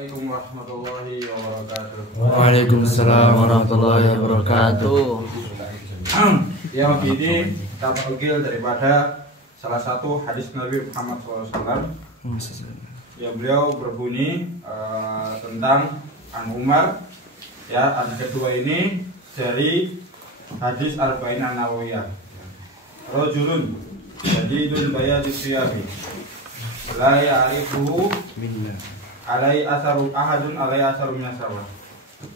Assalamualaikum warahmatullahi wabarakatuh. Waalaikumsalam warahmatullahi wabarakatuh. Ya, begini kita panggil daripada salah satu hadis Nabi Muhammad SAW. Ya, beliau berbunyi tentang An Umar. Ya, an kedua ini dari hadis Arba'in An-Nawawiyah. Rajulun jadidun bayadis siyabi la ya'rifuhu minna alai asaru ahadun alai asaru minasawah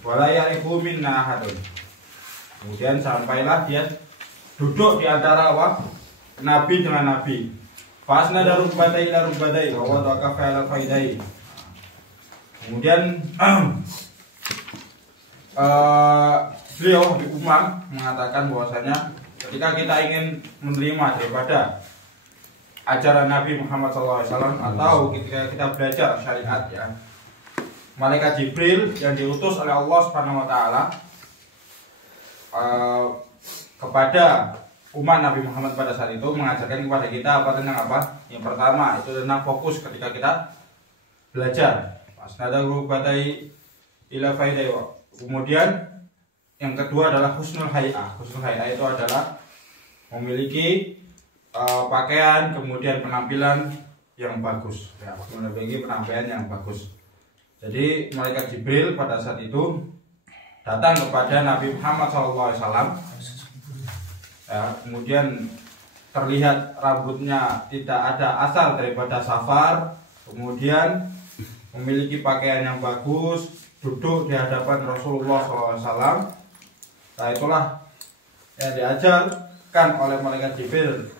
wala ya'rifu minna ahadun. Kemudian sampailah dia duduk di antara Nabi dengan Nabi. Fasna darub badai darub badai wa wadaka fa'ala faidai. Kemudian beliau di Umar mengatakan bahwasanya ketika kita ingin menerima daripada ajaran Nabi Muhammad SAW atau ketika kita belajar syariat, ya, malaikat Jibril yang diutus oleh Allah Subhanahu Wa Taala kepada umat Nabi Muhammad pada saat itu mengajarkan kepada kita tentang apa? Yang pertama itu tentang fokus ketika kita belajar. Kemudian yang kedua adalah husnul hay'ah. Husnul hay'ah itu adalah memiliki pakaian, kemudian penampilan yang bagus, ya, memiliki penampilan yang bagus. Jadi malaikat Jibril pada saat itu datang kepada Nabi Muhammad SAW, ya, kemudian terlihat rambutnya tidak ada asal daripada safar, kemudian memiliki pakaian yang bagus, duduk di hadapan Rasulullah SAW. Nah, itulah yang diajarkan oleh malaikat Jibril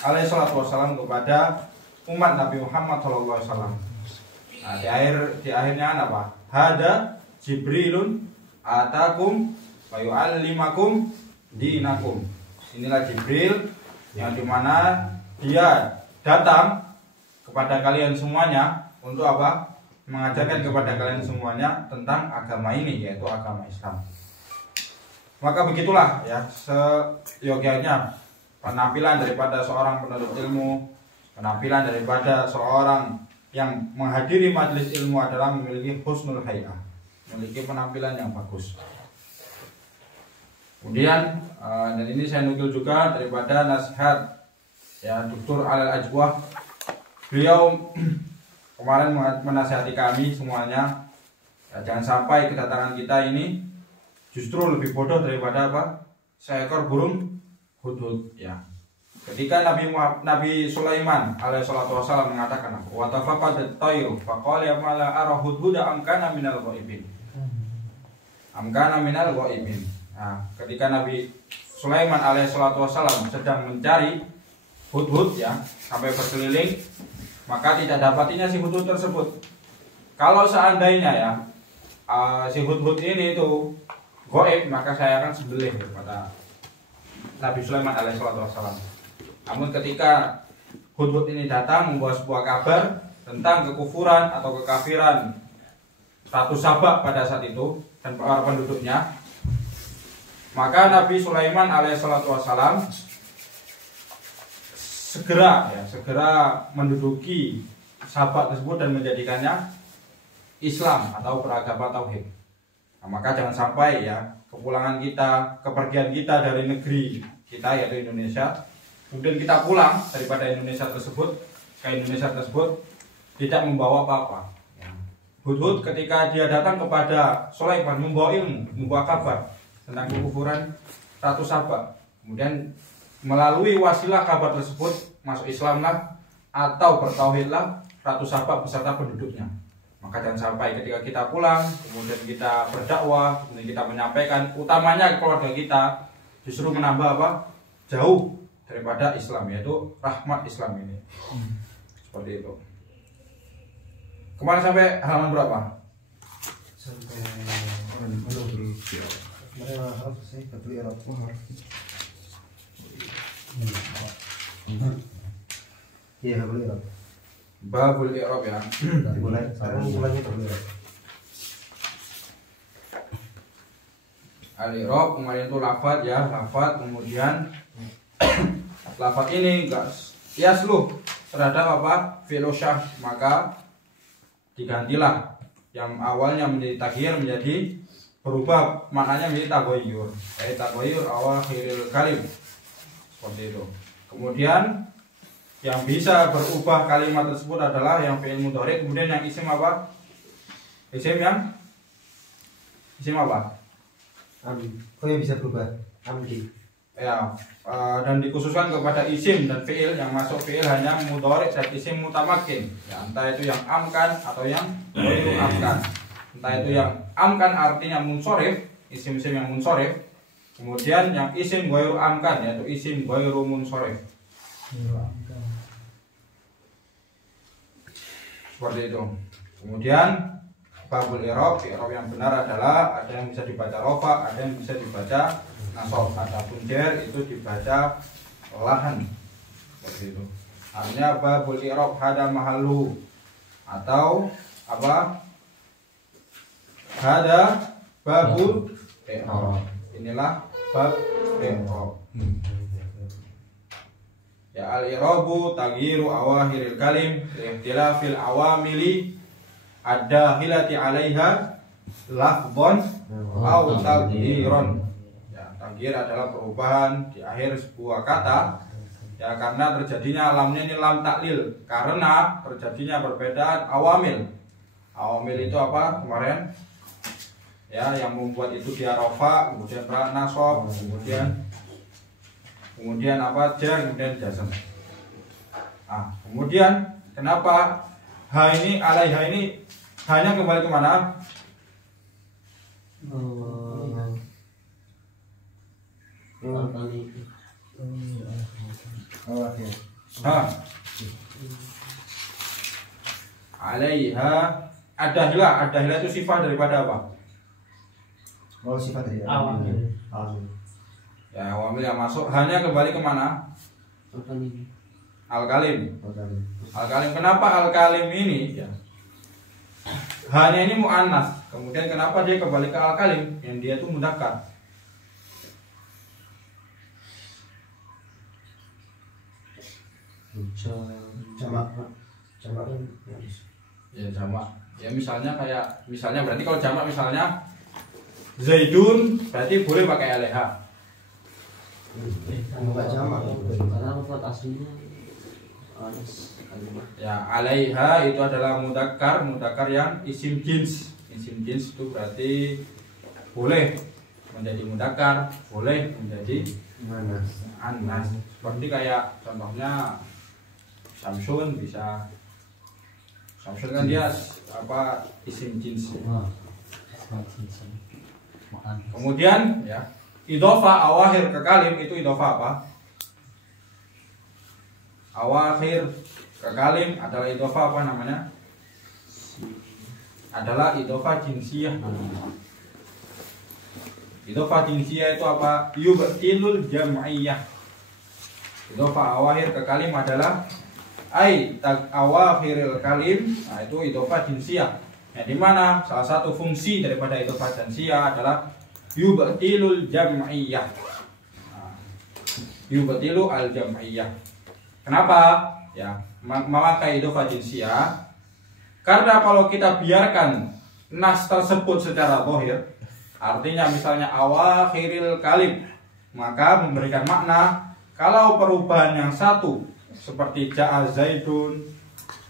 alaihissalatu wassalam kepada umat Nabi Muhammad SAW. Nah, di akhirnya apa? Hada Jibrilun atakum wa yu'allimakum dinakum. Inilah Jibril yang dimana dia datang kepada kalian semuanya untuk apa? Mengajarkan kepada kalian semuanya tentang agama ini, yaitu agama Islam. Maka begitulah, ya, seyogyanya penampilan daripada seorang penuntut ilmu, penampilan daripada seorang yang menghadiri majelis ilmu adalah memiliki husnul hay'ah, memiliki penampilan yang bagus. Kemudian dan ini saya nukil juga daripada nasihat, ya, Dr. Al-Ajwah. Beliau kemarin menasihati kami semuanya, ya, jangan sampai kedatangan kita ini justru lebih bodoh daripada apa? Seekor burung hudhud, ya. Ketika Nabi Sulaiman alaihissalatu wassalam mengatakan, wa tafaqadat tayru faqala ya mala ara hudhuda amkana minal ghaibin. Amkana minal ghaibin. Nah, ketika Nabi Sulaiman alaihissalatu wassalam sedang mencari hudhud, ya, sampai berkeliling, maka tidak dapatinya si hudhud tersebut. Kalau seandainya, ya, si hudhud ini itu gaib, maka saya akan sembelih kepada Nabi Sulaiman alaihissalam. Namun ketika hudhud ini datang membawa sebuah kabar tentang kekufuran atau kekafiran Ratu Sabak pada saat itu dan para penduduknya, maka Nabi Sulaiman alaihissalam segera menduduki Sabak tersebut dan menjadikannya Islam atau beragama tauhid. Nah, maka jangan sampai, ya, kepulangan kita, kepergian kita dari negeri kita yaitu Indonesia, kemudian kita pulang daripada Indonesia tersebut ke Indonesia tersebut tidak membawa apa-apa. Ya. Hudhud ketika dia datang kepada Sulaiman membawa ilmu, membawa kabar tentang kekufuran Ratu Sabak, kemudian melalui wasilah kabar tersebut masuk Islamlah atau bertauhidlah Ratu Sabak beserta penduduknya. Maka jangan sampai ketika kita pulang, kemudian kita berdakwah, kemudian kita menyampaikan, utamanya keluarga kita, justru menambah apa? Jauh daripada Islam, yaitu rahmat Islam ini. Seperti itu. Kemarin sampai halaman berapa? Sampai harf sih, betul ya, iya, betul ya. Babul i'rab, ya. Mulai sekarang mulainya betul ya. Al-i'rab kemarin itu lafaz, ya, lafaz, kemudian lafaz ini enggak yasluh terhadap apa? Fi'il syah, maka digantilah yang awalnya menjadi taghir menjadi berubah maknanya menjadi taghayyur. Taghayyur awakhiril kalim. Seperti itu. Kemudian yang bisa berubah kalimat tersebut adalah yang fi'il mudhari, kemudian yang isim apa? Isim apa? Oh yang bisa berubah. Amdi. Ya, dan dikhususkan kepada isim dan fi'il. Yang masuk fi'il hanya mudhari dan isim mutamakin. Ya, entah itu yang amkan atau yang ghairu amkan. Entah itu yang amkan artinya munsorif, isim-isim yang munsorif. Kemudian yang isim ghairu amkan yaitu isim ghairu munsorif. Seperti itu. Kemudian babul i'rab yang benar adalah ada yang bisa dibaca rofa, ada yang bisa dibaca nasab. Adapun jar itu dibaca lahan. Seperti itu. Artinya babul i'rab hada mahallu atau apa? Hada babul i'rab. Inilah bab i'rab. Ya al-i'rabu taghyiru awakhiril kalim li ikhtilafil awamili ad-dakhilati 'alaiha lafdhan aw taghyiran. Ya, taghir adalah perubahan di akhir sebuah kata ya karena terjadinya lamnya ini lam taklil, karena terjadinya perbedaan awamil. Awamil itu apa kemarin? Ya, yang membuat itu dia rofa, kemudian nasab, kemudian apa jar, kemudian jazm. Kemudian kenapa alaiha ini hanya kembali kemana? Alaiha adahilah itu sifat daripada apa? Oh sifat dari awamil. Ya, awamil yang masuk hanya kembali kemana? Al-kalim. Al-kalim. Kenapa al-kalim ini? Ya. Hanya ini mu'annas. Kemudian kenapa dia kembali ke al-kalim? Yang dia itu mudzakkar. jamak. Ya jamak. Ya misalnya berarti kalau jamak misalnya Zaidun berarti boleh pakai alaiha. Enggak jamak. Karena lafaz aslinya Ya alaiha itu adalah mudzakkar yang isim jins. Isim jins itu berarti boleh menjadi mudzakkar, boleh menjadi annas. Seperti kayak contohnya Samsun bisa. Samsun kan dia apa isim jins. Kemudian ya idhofah awakhir ke kalim itu idhofah apa? Awakhir ke kalim adalah idhofah apa namanya? Adalah idhofah jinsiyah. Idhofah jinsiyah itu apa? Yubtilul jam'iyah. Idhofah awakhir ke kalim adalah awakhiril kalim. Nah, itu idhofah jinsiyah. Yang dimana salah satu fungsi daripada idhofah jinsiyah adalah yubtilul jam'iyah. Nah, yubtilu al jam'iyah. Kenapa? Ya, memakai idhofah jinsiyah. Karena kalau kita biarkan nas tersebut secara zahir, artinya misalnya awakhiril kalim, maka memberikan makna kalau perubahan yang satu seperti ja'a zaidun,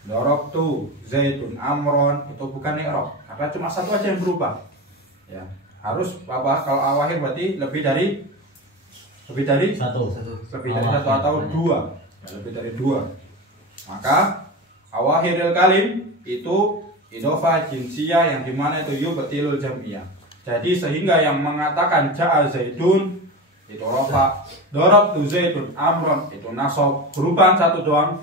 darabtu zaidun amron, itu bukan i'rab karena cuma satu aja yang berubah. Ya, harus apa? Kalau awakhir berarti lebih dari satu atau dua. Ya, lebih dari dua. Maka awakhiril kalim itu idhofah jinsiyah yang dimana itu yubtilul jam'iyah. Jadi sehingga yang mengatakan ja'a zaidun itu rofa, darabtu zaidun amron itu nasab, perubahan satu doang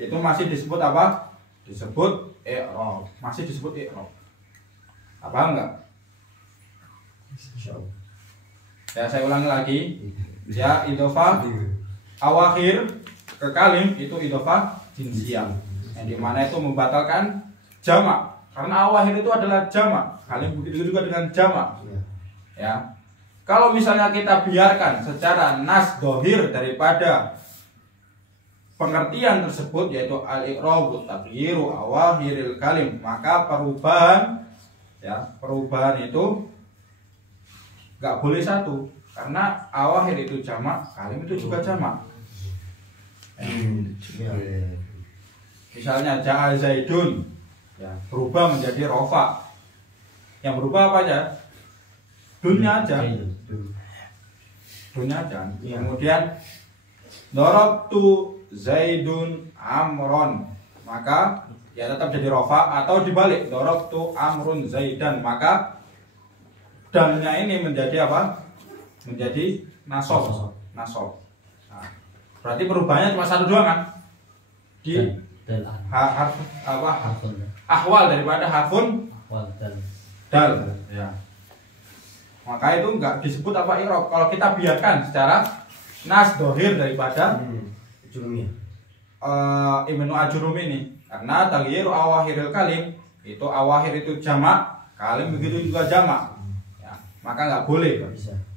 itu masih disebut apa? Disebut i'rab. Masih disebut i'rab. Apa enggak? Ya saya ulangi lagi. Ya idhofah awakhir ke kalim itu idhofah jinsiyah. Yang dimana itu membatalkan jamak. Karena awakhir itu adalah jamak. Kalim begitu juga dengan jamak. Ya. Kalau misalnya kita biarkan secara nas dohir daripada pengertian tersebut yaitu al-i'rab taghyiru awakhiril kalim, maka perubahan itu nggak boleh satu, karena awakhir itu jamak, kalim itu juga jamak. Misalnya ja'a zaidun, berubah menjadi rofa, yang berubah apa aja? Dunnya aja. Kemudian darabtu zaidun amron, maka ya tetap jadi rofa, atau dibalik darabtu amrun zaidan, maka dalnya ini menjadi apa? Menjadi nasob. Nah, berarti perubahannya cuma satu doang kan? Di harf apa? Ahwal daripada harfun dal. Ya. Maka itu enggak disebut apa i'rab. Kalau kita biarkan secara nas dohir daripada Ibnu Ajurumi ini, karena taghyiru awakhiril kalim, itu awakhir itu jamak, kalim begitu juga jamak, ya, maka nggak boleh.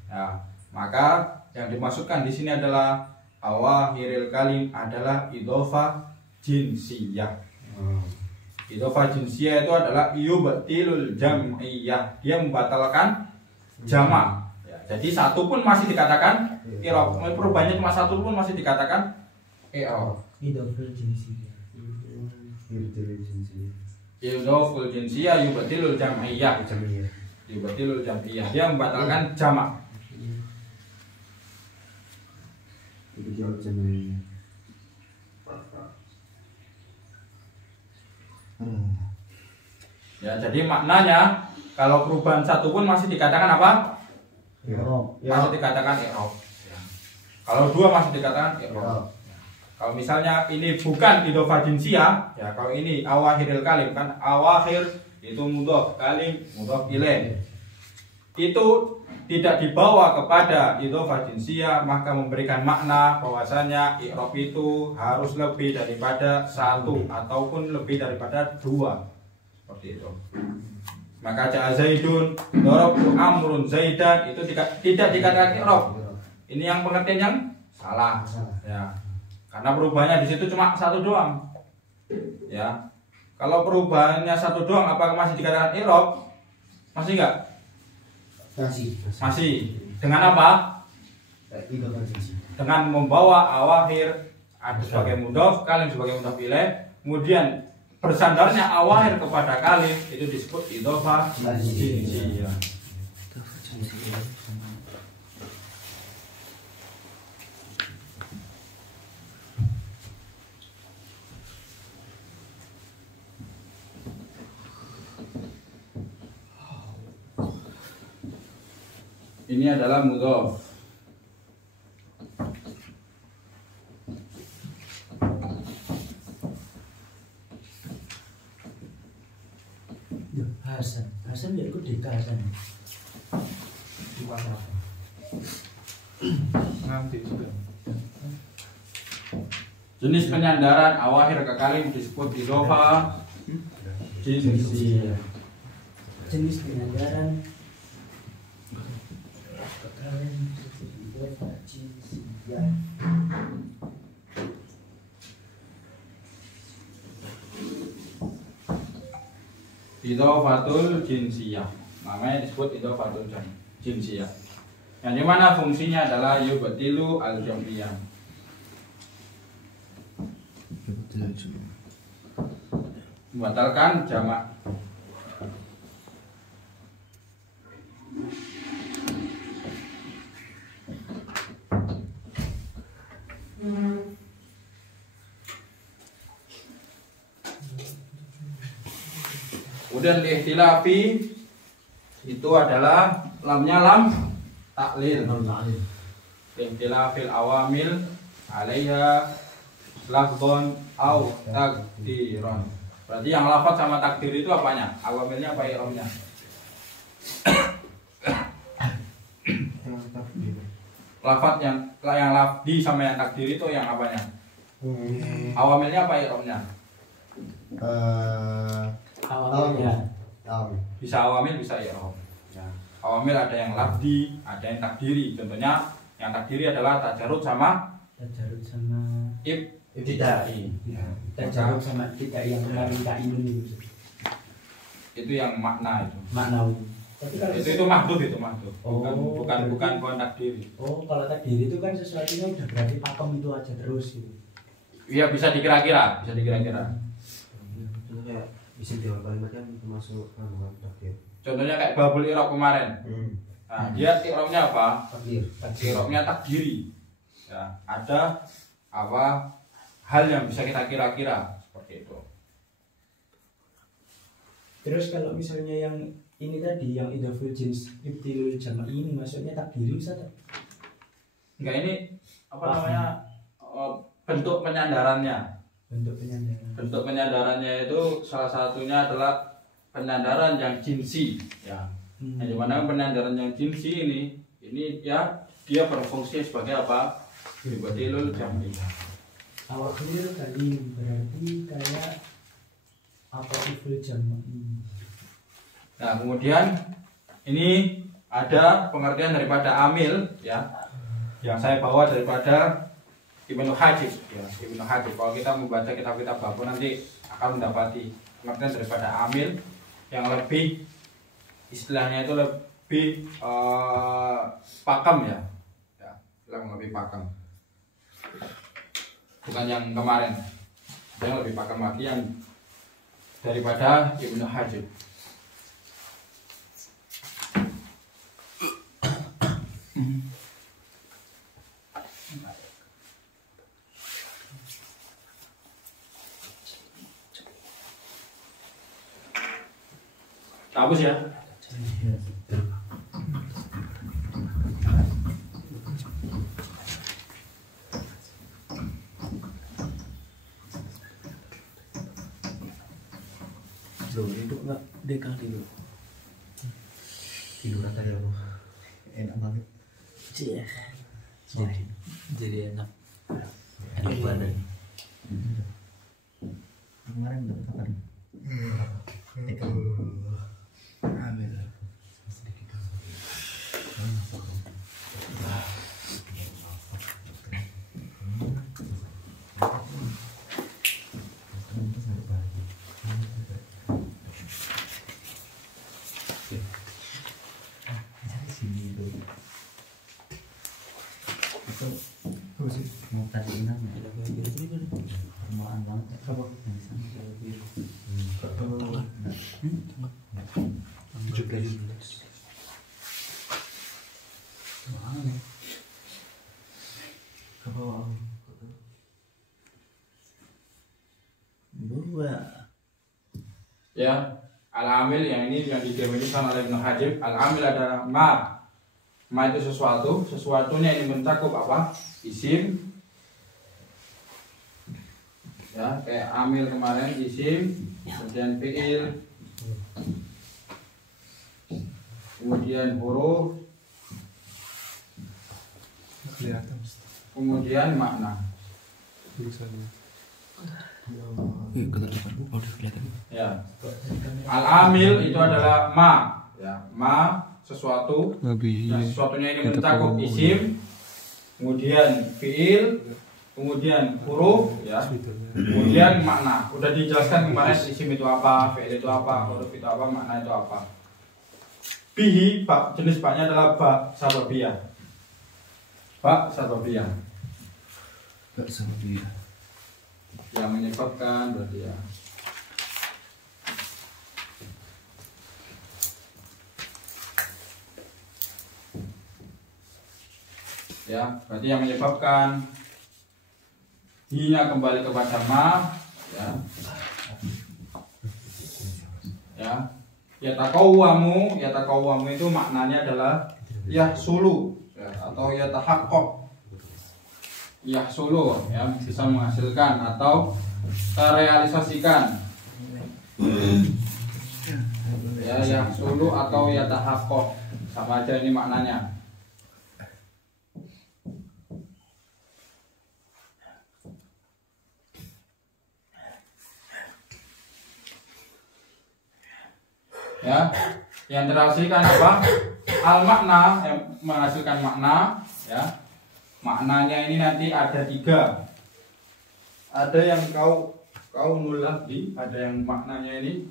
Ya, maka yang dimaksudkan di sini adalah awakhiril kalim adalah idhofah jinsiyah. Idhofah jinsiyah itu adalah yubtilul jam'iyah, dia membatalkan jamak. Ya, jadi satu pun masih dikatakan i'rab. Perubahannya cuma satu pun masih dikatakan i'rab. Idhoful jinsiyah. Idhoful jinsiyah yubtilul jam'iyah. Yubtilul jam'iyah, dia membatalkan jamak. Ya, jadi maknanya kalau perubahan satu pun masih dikatakan apa? Masih dikatakan i'rab. Ya. Kalau dua masih dikatakan i'rab. Kalau misalnya ini bukan idhofah jinsiyah, ya kalau ini awakhiril kalim, kan awakhir itu mudhof, kalim mudhof ilaih. Itu tidak dibawa kepada idhofah jinsiyah, maka memberikan makna bahwasanya i'rab itu harus lebih daripada satu ataupun lebih daripada dua. Seperti itu. Maka ja'a zaidun, darabtu amrun zaidan, itu tidak dikatakan i'rab. Ini yang pengertian yang salah. Ya. Karena perubahannya di situ cuma satu doang. Ya. Kalau perubahannya satu doang, apakah masih dikatakan i'rab? Masih enggak? Masih. Dengan apa? Dengan membawa awakhir ada sebagai mudhof, kalim sebagai mudhof ilaih, kemudian bersandarnya awakhir kepada kalim, itu disebut idhofah jinsiyah. Ini adalah mudhof. Hasan ya ikut deka Hasan. Jenis penyandaran awakhir ke kalim disebut idhofah jinsiyah. Jenis penyandaran kalim idhofah jinsiyah. Idhofatul jinsiyah, namanya disebut idhofatul jinsiyah. Yang dimana fungsinya adalah yubtilu al-jam'iyah, membatalkan jamak. Kemudian ikhtilafi itu adalah lamnya lam taklil. Ikhtilafil awamil alaiha lafdhon au takdiron. Berarti yang lafaz sama takdir itu apanya? Awamilnya apa i'rabnya? Lafaz yang lafdi sama yang takdir itu yang apanya? Awamilnya apa i'rabnya? Awalnya Bisa awamil, bisa i'rab. Ya. Awamil ada yang lafdi, ada yang takdiri. Contohnya yang takdiri adalah tajarud sama Tidak. Kita jawab sama tidak yang kemarin Kak Inun itu. Itu yang makna itu. Maknawi. Tapi kalau Itu mahdhuf itu mahdhuf. Oh, Bukan pohon takdir. oh, kalau takdir itu kan sesuatunya udah berarti pakem itu aja terus gitu. Iya, bisa dikira-kira, Contohnya kayak isim di awal kalimat kan termasuk rangkuman takdir. Contohnya kayak babul i'rab kemarin. Nah, dia i'rabnya apa? Takdir. I'rabnya takdiri. Ya, ada apa hal yang bisa kita kira-kira seperti itu. Terus kalau misalnya yang ini tadi yang idhoful jins ibtilul jama' ini maksudnya takdiri bisa tak? Enggak, ini apa namanya bentuk penyandarannya. Bentuk penyandaran. Bentuk penyandarannya itu salah satunya adalah penyandaran yang jinsi, ya. Yang dimana penyandaran yang jinsi ini ya dia berfungsi sebagai apa? Ibtilul jam'i. Awakhir kali berarti kayak apa iful jama' ini. Nah, kemudian ini ada pengertian daripada amil, ya, yang saya bawa daripada Ibnu Hajib, ya, Ibnu Hajib. Kalau kita membaca kitab-kitab bab nanti akan mendapati pengertian daripada amil yang lebih istilahnya itu lebih pakem, ya, yang lebih pakem. Bukan yang kemarin, yang lebih pakem lagi yang daripada Ibnu Hajib. Hapus ya. Loh, hidup nggak dekal tidur. Tidur tadi apa? Enak banget. Iya. Jadi enak. Enak badan. Kemarin dapat apa nih? Dekal. Ambil. Mau tadi enam ya? Permulaan banget ya? Apa? Juga mana? Ke bawah. Dua. Ya, al-amil yang ini yang didefinisikan oleh Ibnu Hajib. Al-amil adalah ma. Ma itu sesuatunya ini mencakup apa? Isim. Ya, kayak amil kemarin isim, kemudian fiil, kemudian huruf, kemudian makna. Ya. Al-amil itu adalah ma, ya, ma sesuatu, ya, sesuatunya ini mencakup isim, kemudian fiil, kemudian huruf, ya, kemudian makna. Udah dijelaskan kemarin isim itu apa, fiil itu apa, huruf itu apa, makna itu apa. Bihi, bak, jenis baknya adalah bak sababiyah. Bak sababiyah. Bak sababiyah. Yang menyebabkan berarti ya. Ya, berarti yang menyebabkan hinya kembali kepada ma, ya. Ya. Yataqawwamu itu maknanya adalah yahsulu, ya, atau yatahaqqaq. Yahsulu, ya, bisa menghasilkan atau terrealisasikan. Ya, yahsulu atau yatahaqqaq, sama aja ini maknanya. Ya, yang terhasilkan apa? Al makna, yang menghasilkan makna, ya. Maknanya ini nanti ada 3. ada yang kau nulis di, ada yang maknanya ini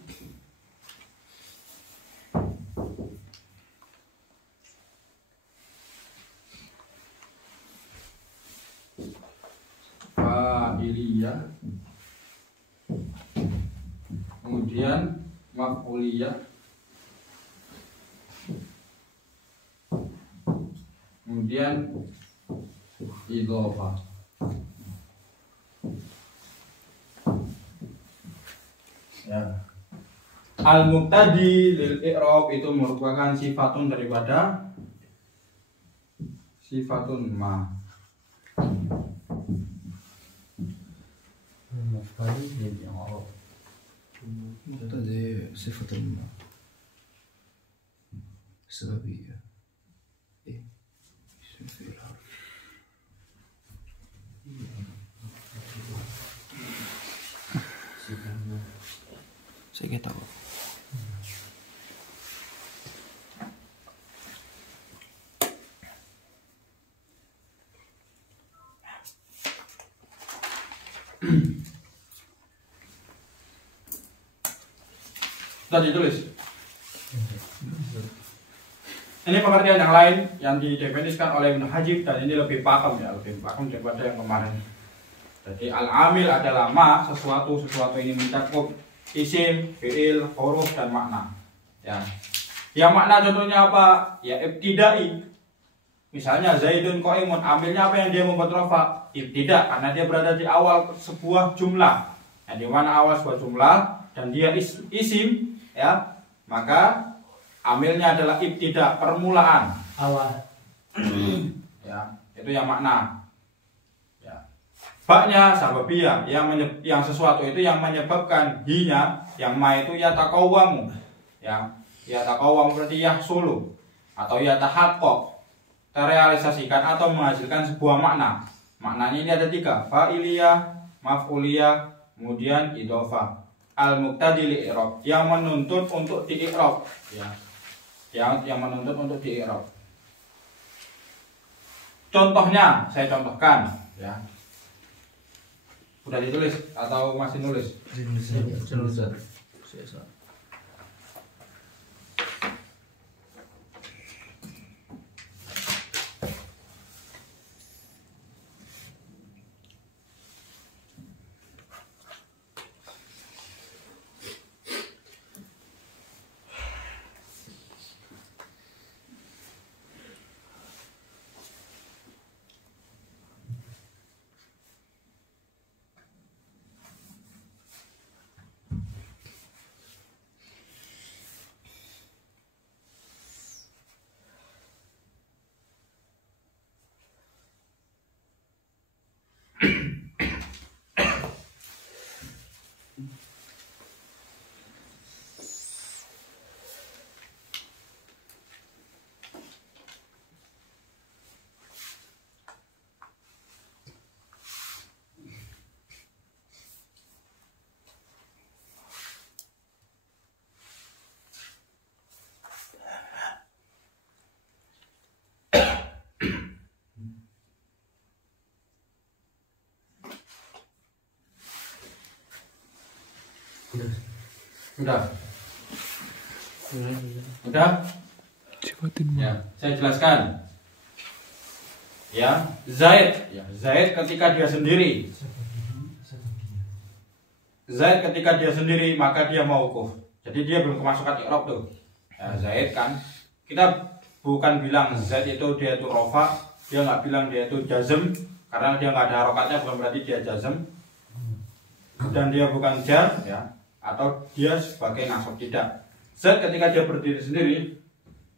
fa'iliyah, kemudian maf'uliyah, kemudian idhofah. Ya. Al-muqtadi lil i'rab itu merupakan sifatun daripada sifatun ma. Tadi sifat ma sebabiyah. Isim fi'il harf. Saya nggak tahu. Sudah ditulis. Ini pengertian yang lain yang didefinisikan oleh Ibnu Hajib, dan ini lebih paham ya, lebih paham daripada yang kemarin. Jadi al-amil adalah ma, sesuatu ini mencakup isim, fi'il, huruf dan makna. Ya. Yang makna contohnya apa? Ya ibtidai. Misalnya Zaidun qaimun, ambilnya apa yang dia membuat rafa? Ibtida, karena dia berada di awal sebuah jumlah. Nah, di mana awal sebuah jumlah dan dia isim, ya, maka amilnya adalah ibtida, permulaan. Awal. Ya, itu yang makna. Ya. Baknya sababiyah, yang sesuatu itu yang menyebabkan hinya, yang ma itu yataqawwamu. Ya, yataqawwamu berarti yahsulu atau yatahaqqaq, terrealisasikan atau menghasilkan sebuah makna. Maknanya ini ada 3, fa'iliyah, maf'uliyah, kemudian idhofah. Al-muqtadi li i'rab, yang menuntut untuk di i'rab, ya. Yang menuntut untuk di i'rab. Contohnya saya contohkan, ya. Udah ditulis atau masih nulis? Udah. Udah? Ya, saya jelaskan. Ya, Zaid. Ya, Zaid ketika dia sendiri. Zaid ketika dia sendiri maka dia mauquf. Jadi dia belum kemasukan i'rab tuh. Ya, Zaid kan. Kita bukan bilang Zaid itu dia itu rafa, dia nggak bilang dia itu jazm karena dia nggak ada harokatnya, bukan berarti dia jazm. Dan dia bukan jar, ya, atau dia sebagai nasab, tidak. Zaid ketika dia berdiri sendiri,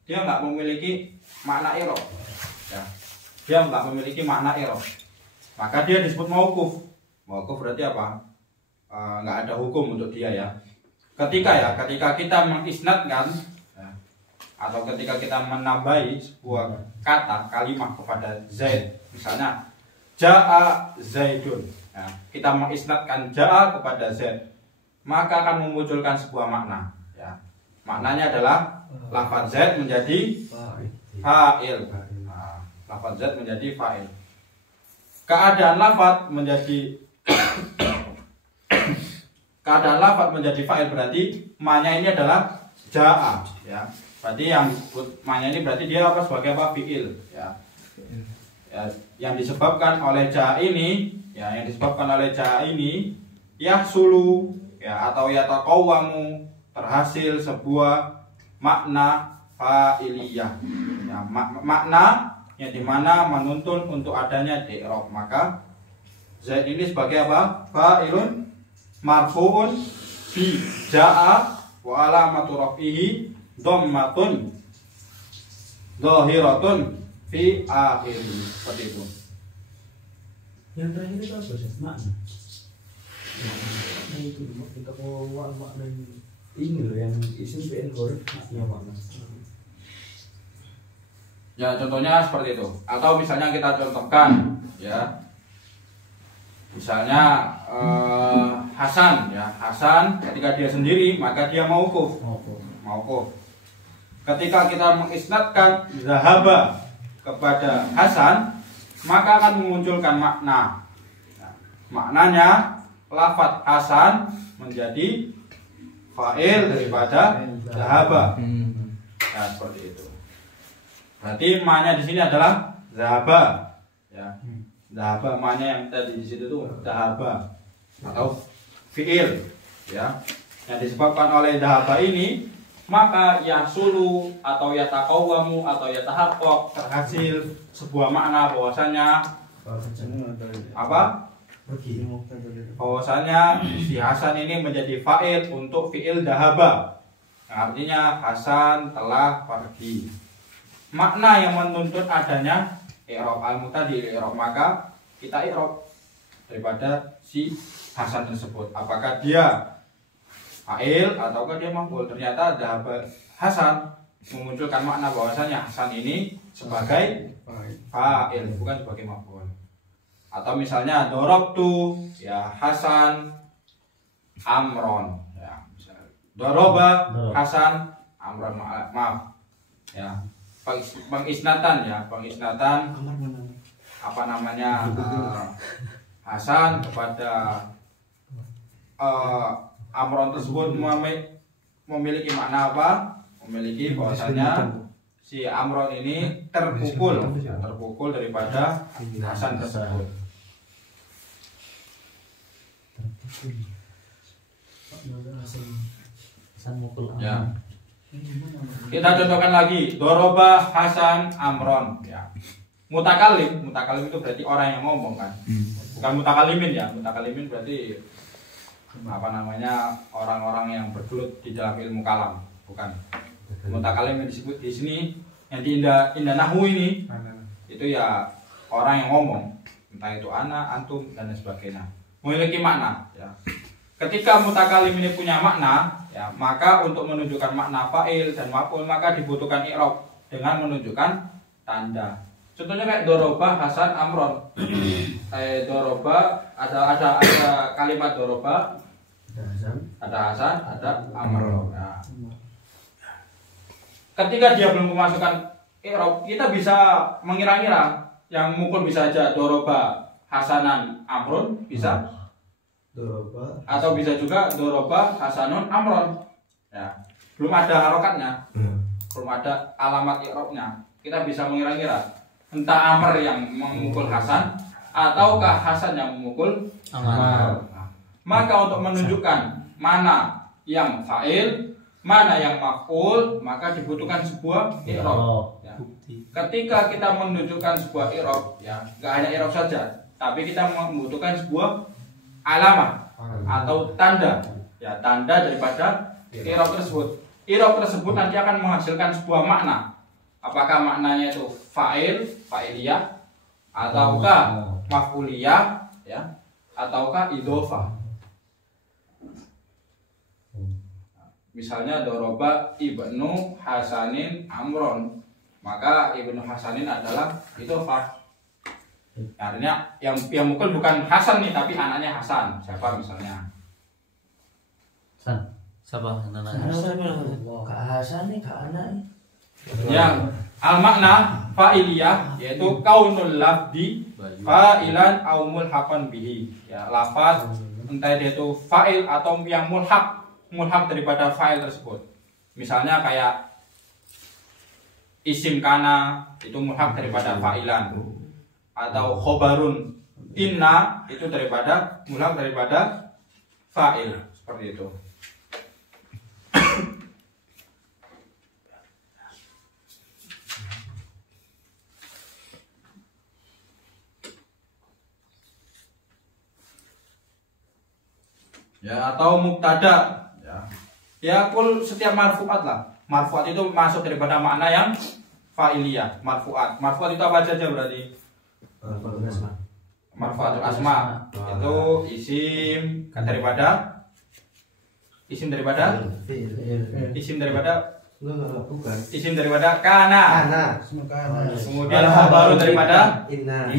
dia nggak memiliki makna i'rab, ya. Dia nggak memiliki makna i'rab, maka dia disebut mauquf. Mauquf berarti apa? Nggak ada hukum untuk dia, ya. Ketika kita mengisnadkan, ya, atau ketika kita menambahi sebuah kata kalimah kepada Zaid, misalnya ja'a Zaidun, ya, kita mengisnadkan ja'a kepada Zaid, maka akan memunculkan sebuah makna, ya. Maknanya adalah lafaz Zaid menjadi fa'il. Nah, lafaz Zaid menjadi fa'il. Keadaan lafaz menjadi keadaan lafaz menjadi fa'il berarti ma-nya ini adalah ja'a ya. Berarti yang ma-nya ini berarti dia apa sebagai apa fi'il ya. Ya, yang disebabkan oleh ja'a ini ya, yang disebabkan oleh ja'a ini yahsulu ya atau yataqawwamu terhasil sebuah makna fa'iliyah ya, makna yang dimana menuntun untuk adanya i'rab. Maka zaid ini sebagai apa? Fa'ilun marfu'un bi ja'a wa alamatu raf'ihi dhammatun dhahiratun fi akhirih. Seperti itu. Yang terakhir itu apa sih? Makna. Nah itu kita mau makna ini loh yang isim fi'il huruf maknanya makna. Ya contohnya seperti itu. Atau misalnya kita contohkan ya. Misalnya Hasan ya, Hasan ketika dia sendiri maka dia mauquf. Mauquf. Ketika kita mengisnadkan zahaba kepada Hasan maka akan memunculkan makna. Nah, maknanya lafaz Hasan menjadi fa'il daripada zahaba. Ya seperti itu. Berarti ma-nya di sini adalah zahaba. Ya. Zahaba ma-nya yang tadi di situ tuh zahaba atau fi'il ya. Yang disebabkan oleh zahaba ini maka yahsulu atau yataqawwamu atau yatahaqqaq terhasil sebuah makna bahwasanya apa? Bahwasanya si Hasan ini menjadi fa'il untuk fi'il zahaba. Artinya Hasan telah pergi. Makna yang menuntut adanya i'rab al-mutadi i'rab, maka kita i'rab daripada si Hasan tersebut. Apakah dia fa'il ataukah dia maf'ul? Ternyata zahaba Hasan memunculkan makna bahwasanya Hasan ini sebagai fa'il bukan sebagai maf'ul. Atau misalnya darabtu ya Hasan Amron ya, misalnya daraba Hasan Amron, maaf ya, pengisnatan ya, pengisnatan apa namanya Hasan kepada Amron tersebut memiliki makna apa? Memiliki bahwasanya si Amron ini terpukul daripada Hasan tersebut. Ya. Kita contohkan lagi, doroba Hasan Amron ya. Mutakalim itu berarti orang yang ngomong kan. Bukan mutakalimin ya. Mutakalimin berarti apa namanya? Orang-orang yang bergelut di dalam ilmu kalam, bukan. Mutakalim yang disebut di sini yang di indah nahwu ini itu ya orang yang ngomong, entah itu ana, antum dan sebagainya. Memiliki makna ya. Ketika mutakalim ini punya makna ya, maka untuk menunjukkan makna fa'il dan maf'ul maka dibutuhkan i'rab dengan menunjukkan tanda. Contohnya kayak doroba Hasan Amron. Doroba ada kalimat doroba, ada Hasan, ada Amron. Nah, ketika dia belum memasukkan i'rab, kita bisa mengira-ngira yang mukul bisa aja doroba Hasanan Amron bisa, doroba atau bisa juga doroba Hasanun Amron ya, belum ada harokatnya, belum ada alamat i'rabnya. Kita bisa mengira-ngira entah Amr yang memukul Hasan ataukah Hasan yang memukul Amr. Maka untuk menunjukkan mana yang fa'il, mana yang maf'ul, maka dibutuhkan sebuah i'rab ya. Ketika kita menunjukkan sebuah i'rab ya, nggak hanya i'rab saja, tapi kita membutuhkan sebuah alamat atau tanda ya, tanda daripada i'rab tersebut. I'rab tersebut nanti akan menghasilkan sebuah makna. Apakah maknanya itu fa'il, fa'iliyah, ataukah maf'uliyah ya, ataukah idhofah. Misalnya doroba ibnu Hasanin Amron, maka ibnu Hasanin adalah idhofah. Artinya yang mukul bukan Hasan nih, tapi anaknya Hasan. Siapa misalnya? Siapa anaknya? Kak Hasan nih, Kak anak nih. Al makna fa'iliyah yaitu kaunul lafdi fa'ilan au mulhaqan bihi. Ya, lafaz entah dia itu fa'il atau yang mulhaq daripada fa'il tersebut. Misalnya kayak isim kana itu mulhaq daripada fa'ilan, atau khobarun inna itu mulhaq daripada fa'il, seperti itu. Ya, atau mubtada, ya kul setiap marfuat lah. Marfuat itu masuk daripada makna yang fa'iliyah. Marfuat itu apa saja berarti? Marfuatul asma itu isim daripada isim daripada kana. Kemudian khabaru daripada inna.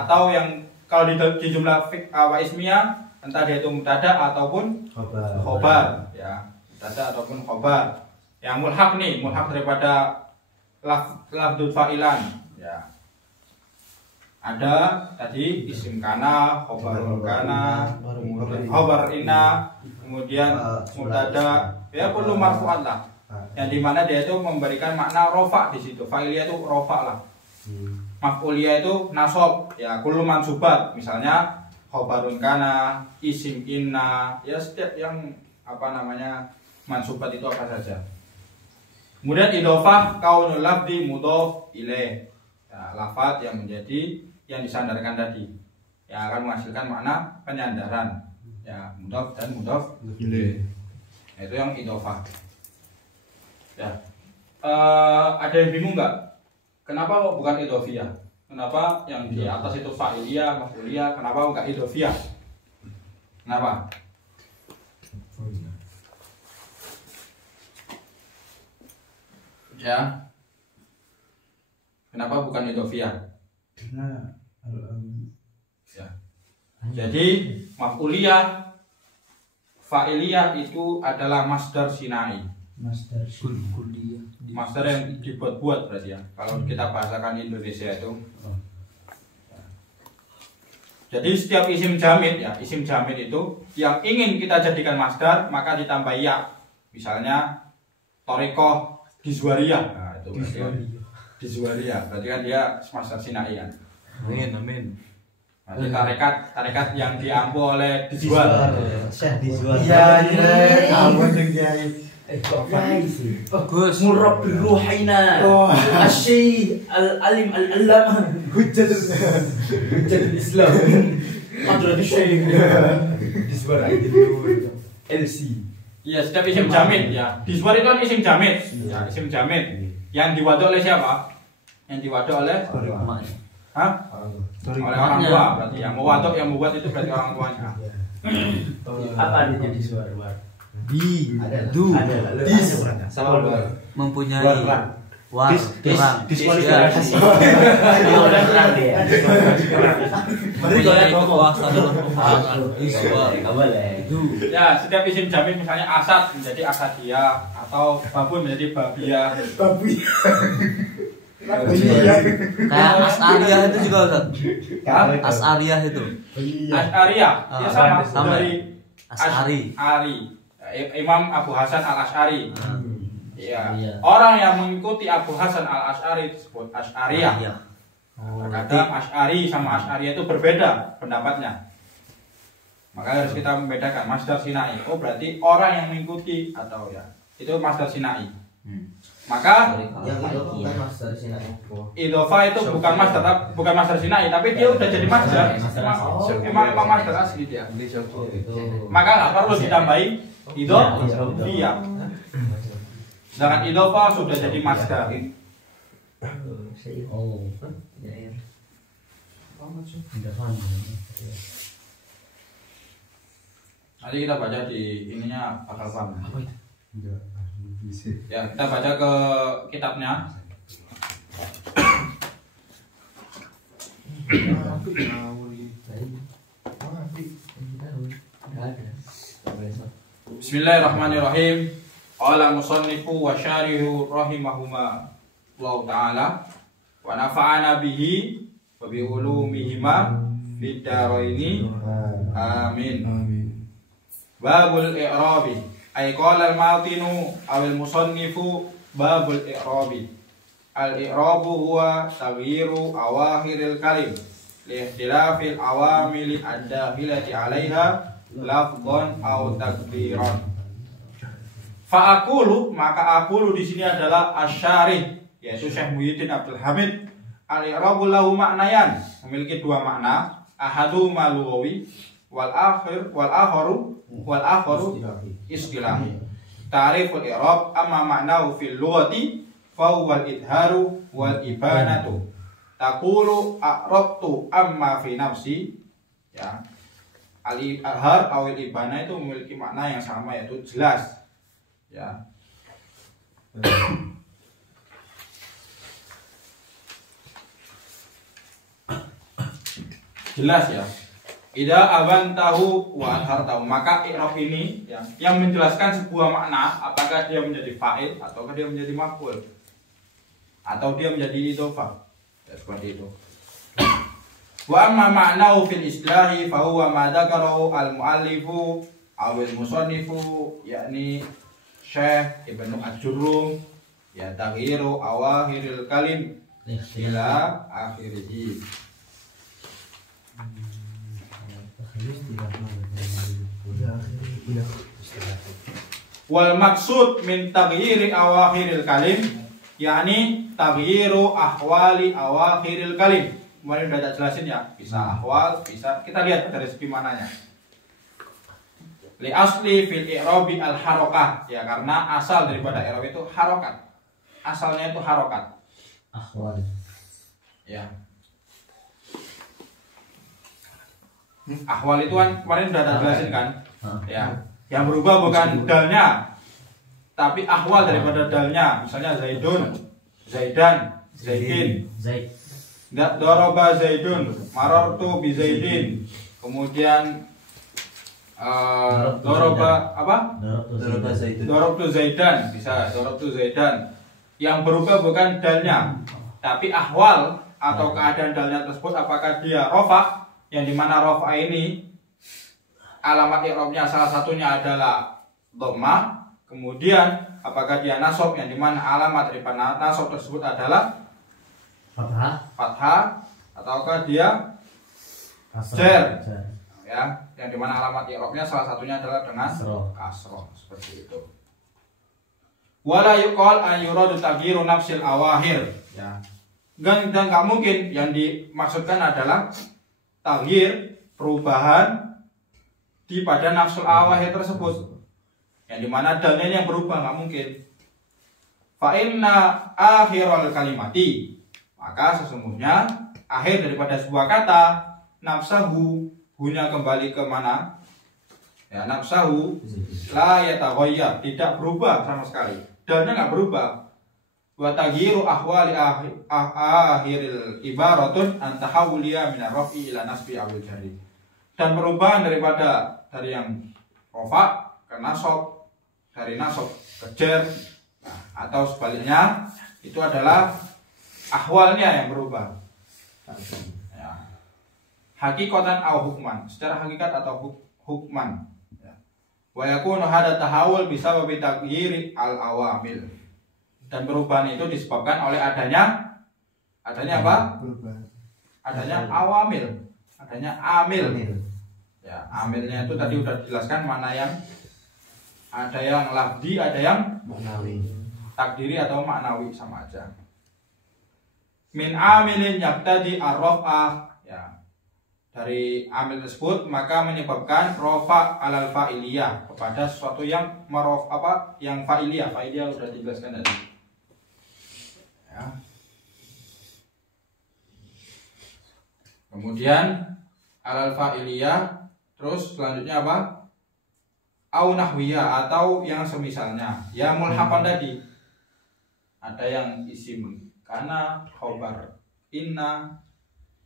Atau yang kalau di jumlah ismiyah entah dia itu mubtada ataupun khobar, ya, mubtada ataupun khobar. Yang mulhaq daripada lafdzul fa'ilan, ya. Ada tadi isim kana, khobar kana, khobar inna, kemudian mubtada, ya perlu marfu'at lah. Yang dimana dia itu memberikan makna rofa di situ. Fa'iliyah itu rofa lah. Maf'uliyah itu nasab, ya, kullu mansubat, misalnya khobarun kana, isim inna, ya setiap yang mansubat itu apa saja. Kemudian idhofah kaunul lafzi mudhof ilaih, ya, lafaz yang menjadi yang disandarkan tadi, yang akan menghasilkan makna penyandaran, ya, mudhof dan mudhof ilaih. Itu yang idhofah. Ya. Ada yang bingung nggak? Kenapa kok bukan idhofiyah? Kenapa yang di atas itu fa'iliyah, maf'uliyah, kenapa enggak idhofiyah? Kenapa? Ya. Kenapa bukan idhofiyah? Karena Ya. Jadi maf'uliyah, fa'iliyah itu adalah masdar sinai. Masdar yang dibuat-buat berarti ya. Kalau kita bahasakan Indonesia itu. Jadi setiap isim jamid, ya, isim jamid itu yang ingin kita jadikan masdar maka ditambah ya. Misalnya Thariqah Dizwariyah. Nah, itu berarti Dizwariyah. Berarti kan dia masdar sinai kan. Amin. Berarti tarekat yang diampu oleh Dizwar. Syekh Dizwar. iya, awan yang kiai. Bagus. Murabbi ruhina. Asy-syekh al-alim al-allamah. Hujjatul Islam. Hadrat Syekh. Dizwar itu LC. Iya, setiap isim jamid ya. Dizwar itu kan isim jamid. Ya, isim jamid. Yang diwaduk oleh siapa? Yang diwaduk oleh Hah? Oleh orang tua berarti. Yang mewaduk, yang membuat itu berarti orang tuanya. Apa artinya Dizwar? Mempunyai diskualifikasi. Mempunyai kekuasaan dalam peperangan. Ya, setiap isim jamid misalnya Asad menjadi Asadiyah atau Babun menjadi Babiyah. Kayak As'ariyah itu juga Ustaz. As'ariyah itu. As'ariyah, ya sama dari As'ari. Imam Abu Hasan al-Asy'ari. Ya. Orang yang mengikuti Abu Hasan al-Asy'ari disebut Asy'ariyah. Kadang Asy'ari sama Asy'ariyah itu berbeda pendapatnya. Maka harus kita membedakan masdar sinai. Oh, berarti orang yang mengikuti atau ya itu masdar sinai. Maka idhofah itu bukan masdar sinai, tapi dia udah jadi masdar. Emang masdar asli dia. Maka nggak perlu ditambahi idhofiyah. Sedangkan idhofah sudah jadi masdar. Nanti kita baca di ininya bakal paham. Ya, kita baca ke kitabnya. Bismillahirrahmanirrahim. Qala musannifu wa syarihu rahimahuma Allah taala wa nafa'ana bihi wa bi ulumihima fid dharaini amin. Amin. Babul i'rabi ay qala al-matinu aw al-musannifu babul i'rabi. Al-i'rabu huwa taghyiru awakhiril kalim li ikhtilafil awamili ad-dakhilati 'alaiha lafdhan aw takdiran. Fa aqulu, maka aqulu di sini adalah asyarih, yaitu Syekh Muhyiddin Abdul Hamid. Al-i'rabu lahu ma'nayan, memiliki dua makna. Ahaduhuma lughawi wal akharu istilahi. Ta'riful i'rab amma ma'nahu fil lughati fa huwa al-idharu wal ibanatu. Taqulu a'rabtu amma fi nafsi, ya. Al-idhar atau al-ibana itu memiliki makna yang sama, yaitu jelas. Ya. Jelas ya. Ida aban tahu wa anhar tahu, maka i'rab ini ya, yang menjelaskan sebuah makna, apakah dia menjadi fa'il atau dia menjadi maf'ul atau dia menjadi idhofah. Ya, seperti itu. Wa amma ma'nahu fil islahi fa huwa ma dzakarahu al-muallifu aw al-musannifu, yakni Syekh Ibnu Ajurrum, ya, taghyiru awakhiril kalim ila akhirih. Wal maksud min taghyiri awakhiril kalim, yakni taghyiru ahwali awakhiril kalim. Kemarin udah jelasin ya, bisa ahwal, bisa, kita lihat dari segi mananya. Li asli fil i'rabi al harokah, ya, karena asal daripada i'rab itu harokat, asalnya itu harokat. Ahwal. Ya. Ahwal itu kan kemarin udah jelasin kan, ya. Yang berubah bukan dalnya, tapi ahwal daripada dalnya. Misalnya Zaidun, Zaidan, Zaidin. Zaid. Enggak, doroba Zaidun, marortu bi Zaidin. Kemudian doroba apa? Dorobtu Zaidan, bisa dorobtu Zaidan. Yang berubah bukan dalnya, tapi ahwal atau keadaan dalnya tersebut, apakah dia rofa, yang dimana rofa ini alamat i'rabnya salah satunya adalah dhammah. Kemudian apakah dia nasab, yang dimana alamat dari nasab tersebut adalah fathah, ataukah dia jar, ya, yang dimana alamat i'rabnya salah satunya adalah dengan kasroh, seperti itu. Wala yuqal an yuradu taghyiru nafsil awahir, ya. Dan nggak mungkin yang dimaksudkan adalah taghyir, perubahan di pada nafsul awahir tersebut, yang dimana dalnya yang berubah, nggak mungkin. Fa inna akhirul kalimati, maka sesungguhnya akhir daripada sebuah kata, nafsahu, hunya kembali ke mana? Ya, nafsahu la yataghayyar, tidak berubah sama sekali. Dalnya nggak berubah. Wa taghyiru ahwali akhiril ibaratun an tahawuliya min ar-raf'i ila nasbi awil jari. Dan perubahan daripada dari yang rafa ke nasab, dari nasab ke jar, nah, atau sebaliknya, itu adalah ahwalnya yang berubah. Ya. Hakikatan atau hukman, secara hakikat atau hukman. Wa yakunu hada tahawul bisa babi taghyiri al-awamil. Dan perubahan itu disebabkan oleh adanya apa? Perubahan. Adanya awamil, adanya amil. Ya, amilnya itu tadi udah dijelaskan mana yang ada yang lafzi, ada yang maknawi, takdiri atau maknawi, sama aja. Min amilin yaqtadi ar-raf'ah, ya. Dari amil tersebut maka menyebabkan rofa alal fa'iliyah, kepada sesuatu yang yang fa'iliyah. Fa'iliyah sudah dijelaskan tadi, ya. Kemudian alal fa'iliyah, terus selanjutnya apa? Au nahwiyah, atau yang semisalnya. Ya, mulhaqan tadi, ada yang isim kana, khobar inna,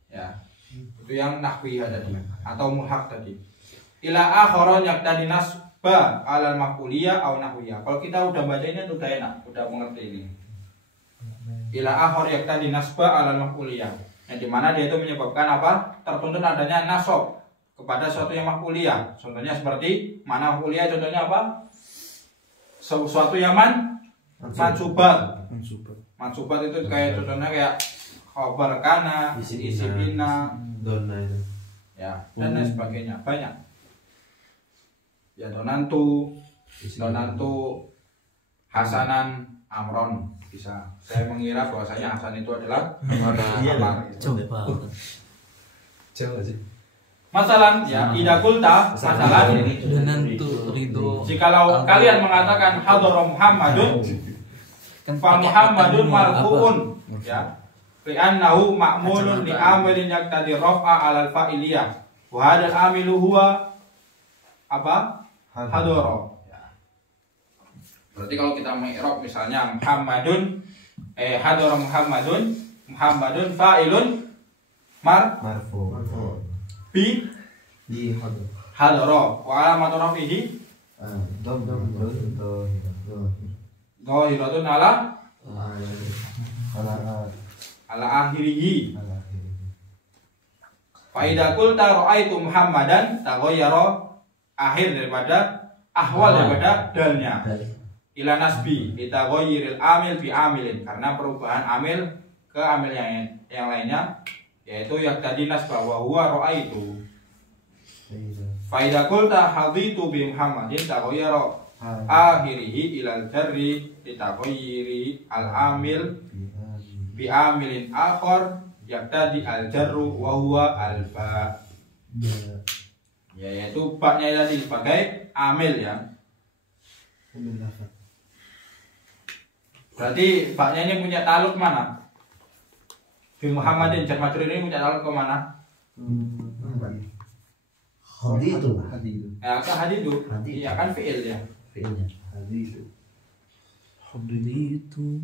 ya, itu yang nahwiyah tadi, atau mulhaq tadi. Ila akharon yaqtadi nasba alal maf'uliyah au nahwiyah. Kalau kita udah baca ini udah enak, udah mengerti ini. ila akhir yaqtadi nasba alal maf'uliyah. Yang dimana dia itu menyebabkan apa? Tertuntut adanya nasab kepada suatu yang maf'uliyah. Contohnya seperti mana maf'uliyah, contohnya apa? Sesuatu yang mansubat. Mansubat itu kayak contohnya kayak khabar kana, isim inna, donna itu. ya, dan lain sebagainya. Banyak. Ya donantu hasanan amron bisa. Saya mengira bahwasanya Hasan itu adalah Amar. Coba. Jauh sih. Masalan ya ida kulta masalan Dengan tuh ridho. jikalau kalian mengatakan hadara Muhammadun fa Muhammadun marfu'un ya li'annahu ma'mulun li amilin yaqtadi raf'a 'alal fa'iliyah wa hadzal amilu huwa apa hadara ya. Berarti kalau kita mengi'rab misalnya Muhammadun hadara Muhammadun fa'ilun Marfu. bi Di hadar. hadara wa alamatu rafihi Dom. dhahiratun ala Ala akhirihi. Fa idza qulta ra'aitu Muhammadan taghayyara akhir daripada ahwal daripada dalnya ila nasbi litaghayyiril amil bi amilin, karena perubahan amil ke amil yang lainnya, yaitu yang tadi nasbah wa huwa ra'aitu. Fa idza qulta haditu bi Muhammadin taghayyara akhirihi ilal jarri litaghayyiri al amil bi amilin akhar yaqtadi al jarru wa huwa al ba. Ya, yaitu ba-nya tadi sebagai amil ya. Berarti ba-nya ini punya taluk mana? Fi Muhammadin jar majrur ini punya taluk ke mana? Haditu. Ya, ke hadidu. Iya kan fi'il ya. Fi'ilnya. Haditu.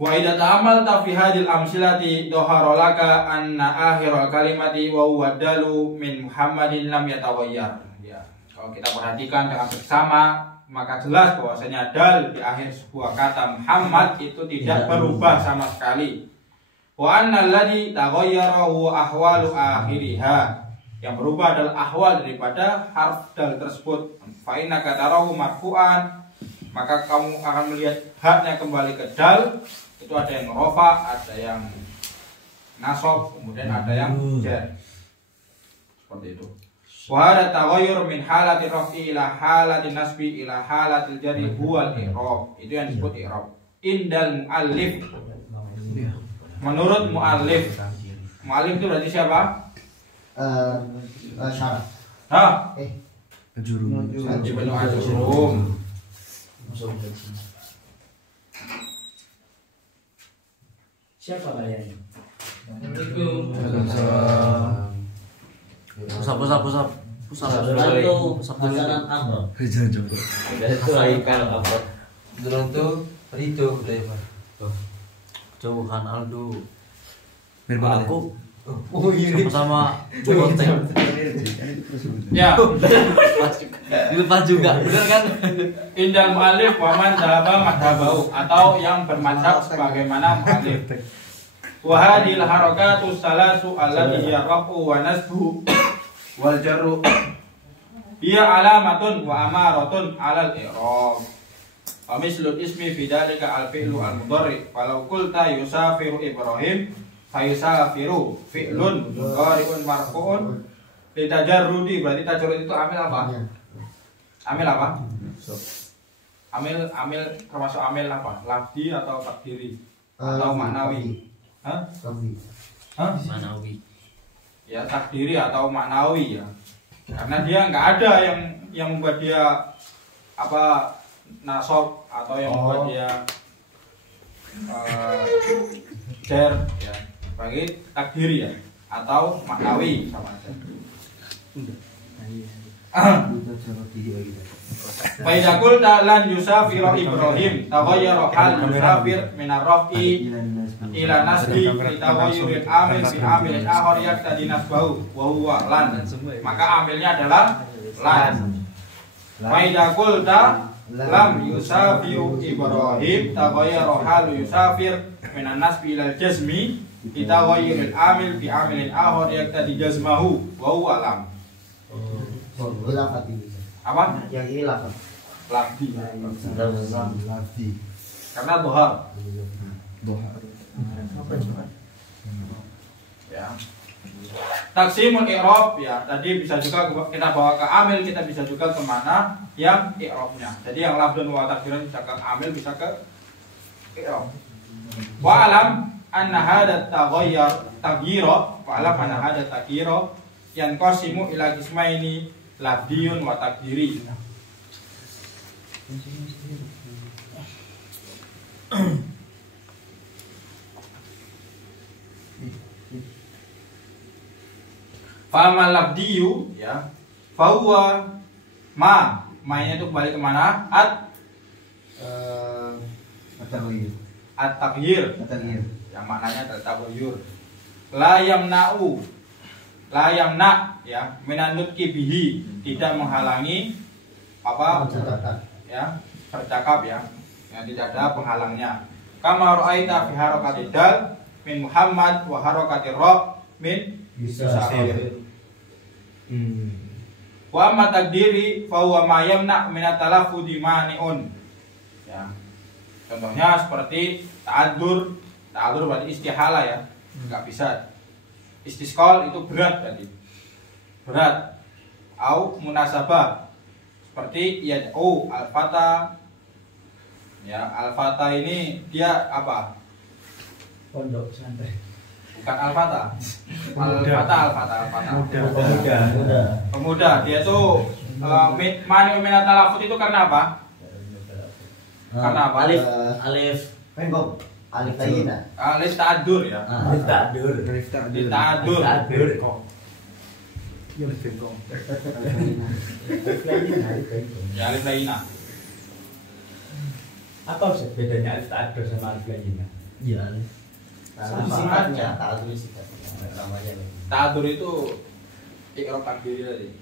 Wa idza ta'amalta fi hadhil amsilati dhahara laka anna akhiral kalimati wa huwa dalu min Muhammadin lam yataghayyar. Ya, kalau kita perhatikan dengan seksama maka jelas bahwasanya dal di akhir sebuah kata Muhammad itu tidak berubah sama sekali. Wa anna alladhi taghayyara huwa ahwalu akhiriha. Yang berubah adalah ahwal daripada harf dal tersebut. Fa innaka tarahu marfu'an, maka kamu akan melihat haknya kembali ke dal. Itu ada yang rofa, ada yang nasab, kemudian ada yang jar. Seperti itu. Wa hada taghayyur min halati raf'i ila halati nasbi ila halatil jarri huwal i'rab. Itu yang disebut i'rab. Indal muallif. Menurut muallif. Muallif itu berarti siapa? Syarat. Hah? Ajurum. Ibnu Ajurum. Siapa kalian? Pusap. Hasanan Amr. Jangan coba. Itu Aikal apa? Duranto Rito Deva. Jauhan Aldo. Mirban Aku Oh iya. sama Bonteng. Ya. Dilepas juga, bener kan? Indal mu'allif wa man dhahaba madhabahu, atau yang bermadhab sebagaimana mu'allif. Wa hadhil harakatu salasu allati hiya raf'u wa nasbu wal jarru hiya alamatun wa amaratun 'alal i'rab. Wa mislul ismi fi dhalika al-fi'lu al-mudhari. Walau qulta yusafiru Ibrahim fayusafiru fi'lun mudhari'un marfu'un litajarrudi, berarti tajarrud itu amil apa? Amil apa? Amil termasuk amil apa? Lafzi atau takdiri atau maknawi? Hah? Hah? Manawi. Ya takdiri atau maknawi ya. Karena dia nggak ada yang membuat dia apa nasab atau yang membuat dia jar ya. Bagi takdiri ya atau maknawi sama aja. Fa qulta lan yusafiru Ibrahim taghayyara hal yusafir min ar-raf'i ila nasbi taghayyuril amil bi amilin akhar yaqtadi nasbahu wa huwa lan, maka amilnya adalah lan. Fa qulta lam yusafiru Ibrahim taghayyara halu yusafir minan nasbi ilal jazmi bitaghayyuril amil bi amilin akhar yaqtadi jazmahu wa huwa lam. Apa? Yang ini lafaz. Lafzi. Lafzi. Karena dhuhar. Ya. Taksimul i'rab ya, tadi bisa juga kita bawa ke amil, kita bisa juga ke mana yang i'rabnya. Jadi yang lafdun wa takdiran bisa ke amil, bisa ke i'rab. Wa alam anna hadha taghyira wa alam anna hadha taghyira yanqasimu ila qismaini lafdiyun wa takdiri. Fa'amal labdiyu ya, fahuwa ma-nya itu kembali kemana? At-taghyir yang maknanya at-taghyir. La yamna ya, minanutki bihi, tidak menghalangi apa ya, bercakap ya, yang tidak ada penghalangnya. Kama ra'aita fi harakatid dal min Muhammad wa harakatir ra min Yusafir. Wa amma takdiri fa huwa ma yamna min at-talaffudi mani'un. Ya. Contohnya seperti ta'adzur berarti istihala ya. Enggak bisa. Istisqal itu berat berarti. Berat. Au munasabah. Seperti yad'u al-fata. Ya, al-fata ini dia apa? Pondok santri. Bukan al-fata. Pemuda. Dia tuh mani minat talafut itu karena apa? Karena apa? Alif lainnya. Alif ta'adur ya. Alif ta'adur. Ya, alif lainnya. Apa bedanya alif ta'adur sama alif lainnya? Iya, alif. Sifatnya, Ta'adur itu ikrab takdiri tadi.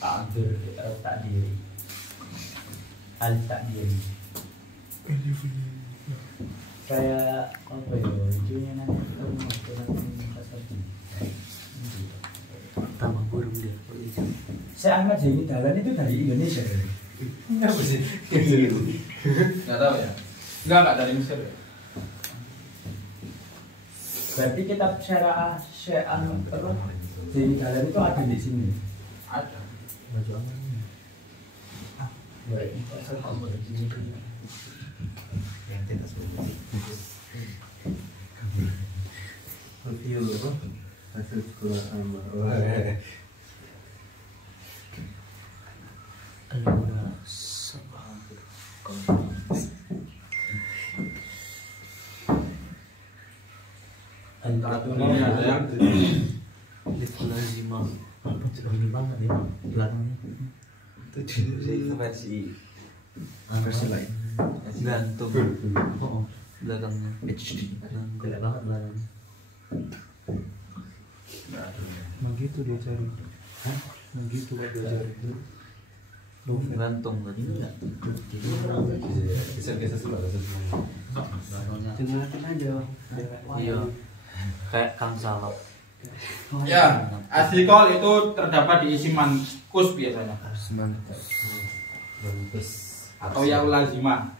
Ta'adur, ikrab takdiri. Alif takdiri. Kayak apa ya? Ujungnya nanti kita mengatakan pasal tambah burung dia. Saya Ahmad Zaini Dahlan itu dari Indonesia. Apa sih? Enggak tahu ya. Enggak dari Mesir ya. Berarti kitab syarah Zaini Dahlan itu ada di sini. Ada. Berarti pasal yang tidak sesuai. Review apa? Hasil sekolah sama. Ini ada yang Lazimah. Ini banget ya belakangnya. Itu versi lain. Gantung. Oh, belakangnya. Gelap banget belakangnya. Begitu dia cari. Hah? Begitu dia cari. Gantung tadi. Bisa sudah ada semua. Dengarkan aja. Iya. Kayak Kang Salap. ya, asli kol itu terdapat di isi mankus biasanya. Atau yaul lazimah.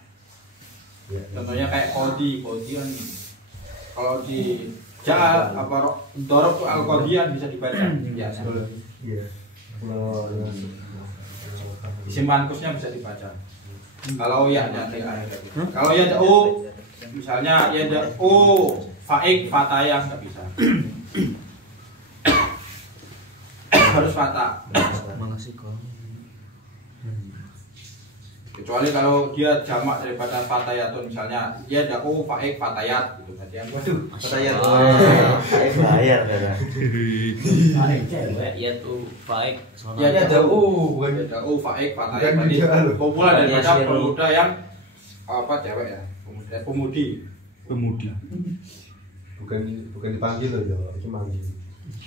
Contohnya kayak kodi kan kalau di ja'al apa dorob tuh al-qodian bisa dibaca biasa. Isi mankusnya bisa dibaca. Kalau ya jangan kalau ya jauh misalnya ya jauh faik fataya nggak bisa. Harus fata. Makasih kok. Kecuali kalau dia jamak daripada fatayatun misalnya ya jauh faik fatayat gitu berarti yang Fatayat. Saya bayar ya. Faik cewek. Ya tuh baik. ya jauh bukan jauh faik fatayat berarti populer daripada pemuda yang apa cewek ya pemudi. Bukan dipanggil loh ya, itu manggil.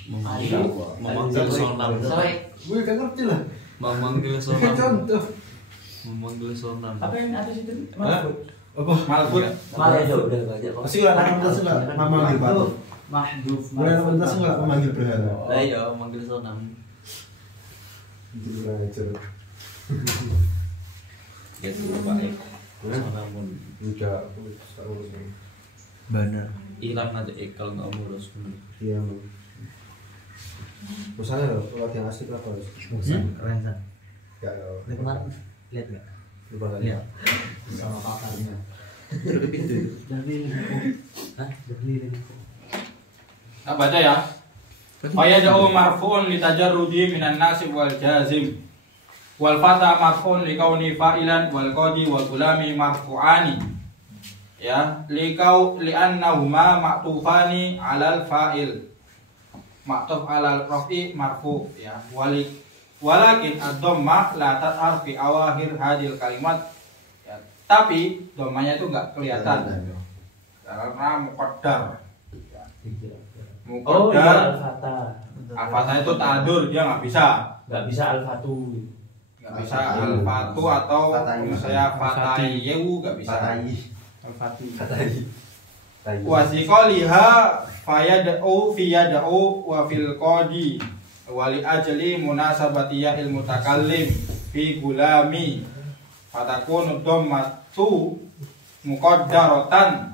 Memanggil sonam. Gue gak ngerti lah. Memanggil Kan sonam. contoh. Memanggil sonam. Apa yang atas itu? Mahfud. Apa? Malfud. Malah itu udah banyak. Masih nggak pantas nggak memanggil Pak? Mahduf. Boleh pantas nggak memanggil berhala? Lah iya memanggil sonam. Itu belajar. Ya tuh baik. Sonamun. Enggak, aku tak urus. Benar. Hilang aja kalau nggak ngurus. Iya. Misalnya kalau yang asli berapa? Keren kan? Ya, Ini kemarin lihat nggak? lupa nggak Lihat. Sama pakarnya. Terus ke pintu. Dari hah? Dari Nah, baca ya. Fayada'u marfu'un litajarrudi minan nasib wal jazim. Wal fata marfu'un likauni fa'ilan wal qadi wal gulami marfu'ani. Ya, li'annahuma ma'tufani 'alal fa'il. Ma'tuf 'alal rafi marfu' ya. Walakin ad-dhamma la tathar fi awakhir hadil kalimat. Ya, tapi dhammanya itu enggak kelihatan. Karena muqaddar. Oh Muqaddar. iya al-fatah. Al-fatah itu ta'adur, dia nggak bisa. Nggak bisa al-fatu. Nggak bisa al-fatu atau saya fatayewu nggak bisa. Al-fatu. Wasiqaliha fayad'u fiyad'u wa fil qadi wali ajli munasabatiya ilmu mutakallim fi gulami fatakunu dhammatu muqaddaratan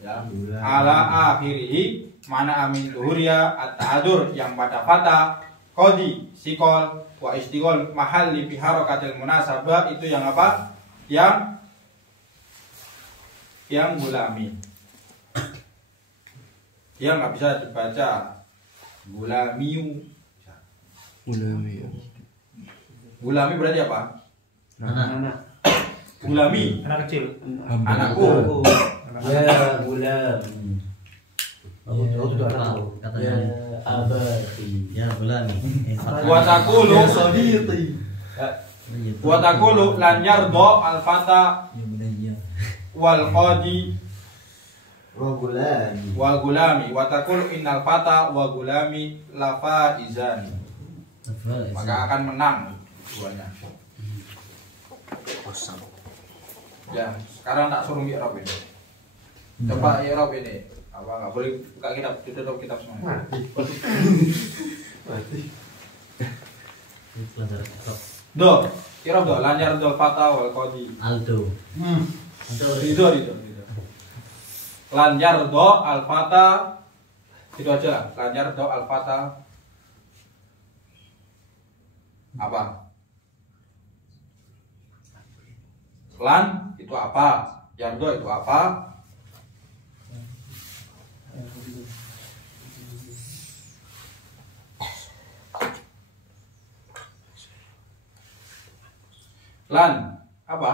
ya ala akhirih mana amin zuhuria at-ta'adur yang pada fata qadi sikol wa istighol mahalli fi harakatil munasabah itu yang apa? Yang gulami. Yang nggak bisa dibaca gulamiu. Gulami berarti apa? Anak. Gulami. Anak kecil. Anakku. Ya gulam. Oh, itu anak Ya katanya. abadi. Ya gulami. Wa taqulu Iya, wa taqulu lan yardo al-fata Ya benar ya. wal qadi Gulami. wa gulami wa taqulu innal fata wa gulami la faizani. Maka akan menang duanya. Kosong. Ya, sekarang tak suruh i'rab ini. Coba i'rab ini. Apa enggak boleh buka kitab, tutup kitab semua. Mati. Do, i'rab do lanjar do fata wal qadi. Aldo. Ridho. Lanjar do al fata itu aja. Lanjar do al fata apa? Lan itu apa? Yardo itu apa? Lan apa?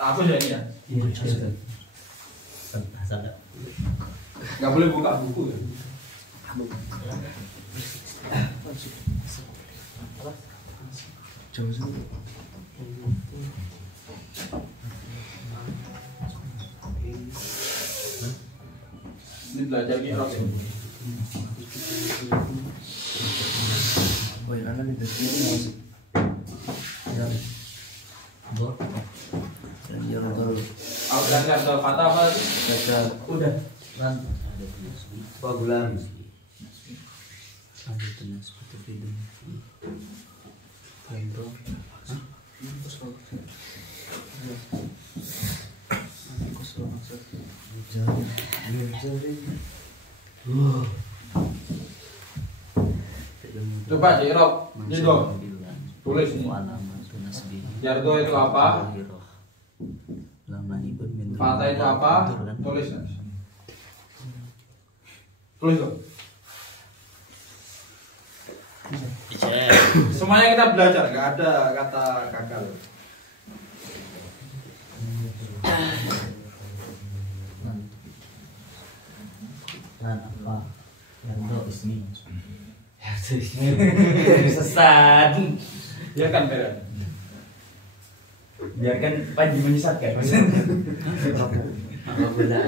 Apa ya ini ya? Sangat. Nggak boleh buka buku ya? Ini belajar i'rab ya? Oh ya, anak itu sini. Bor. Ya betul. Lanjar do fata apa sih? Udah. Lan. Pak Gulami. Ada tunas seperti video. Pendo. Coba di i'rab. Ridho. Tulis nih. Yardo itu apa? Fata itu apa? Tulis. Tulis dong. Semuanya kita belajar, nggak ada kata gagal. Lan apa? Aldo ismi. Sesat. Ya kan Beren? Biarkan Panji menyesatkan. Apa benar?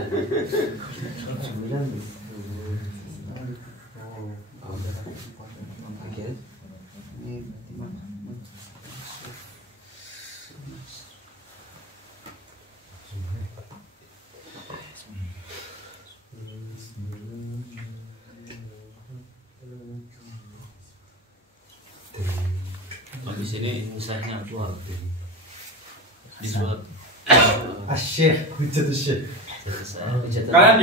Di sini misalnya keluar disuat Asyik, hujat asyik. Kalian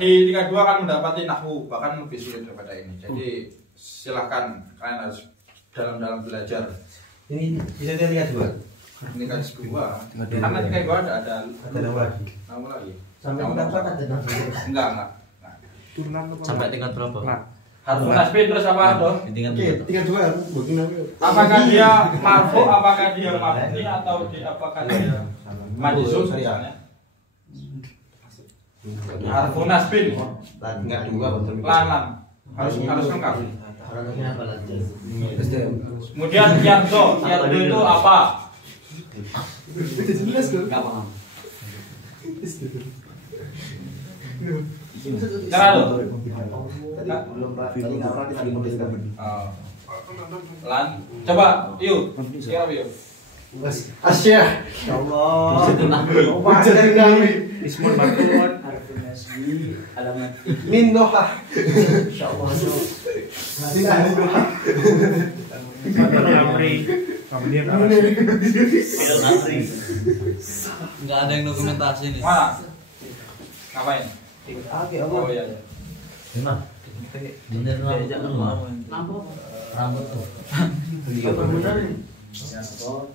di tingkat 2 kan mendapati nahwu bahkan lebih sulit daripada ini. Jadi silahkan kalian harus dalam belajar. Ini bisa tingkat 2. Tingkat 2. Karena tingkat 2 ada nahwu lagi. Sampai tingkat 4 ada nahwu. Enggak. sampai tingkat berapa? Harfu nasbin terus apa tuh? Tingkat Tingkat 2 aku bagi Apakah dia marfu, apakah dia mabni atau apakah dia majzum misalnya? Harfu nasbin tingkat 2 lanam harus lengkap. Orangnya apa lagi? Kemudian yardo itu apa? Udah jelas kok. Enggak paham. Cara lo. Belum Pak. Tadi enggak pernah kita dimotivasi. Lan, coba, yuk. Kira yuk. Asyik. Ya Allah. Baca dari kami. Ismul maf'ul harfun nasbi alamat Min doha. Insyaallah. kemudian nggak ada yang dokumentasi nih. Mana? Ngapain? Oke, Oh iya. Bener rambut tuh.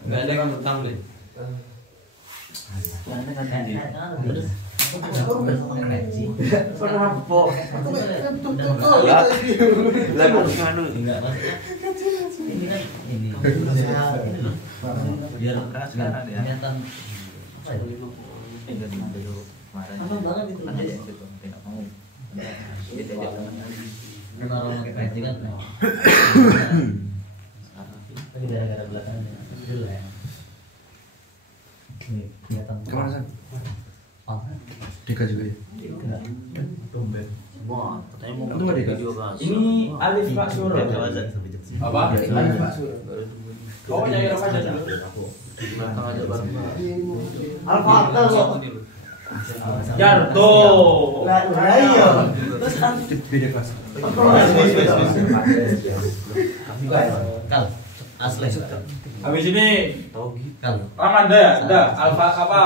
Nggak ada yang rambut tambah. Biar kelihatan apa ya? Tapi gara-gara belakangnya jelek. Nih, kelihatan. Kemana San? Deka juga ya? Tumben. Wah, katanya mau Itu nggak Deka? video kan. ini alif pak surah Apa? alif pak surah Oh, nyari apa aja dulu? Belakang aja baru. Al-Fatah kok. Yardo. Lah iya. terus kan Beda kelas. Kal, asli. Habis ini Kal. Ramanda ya? Ada alfa apa?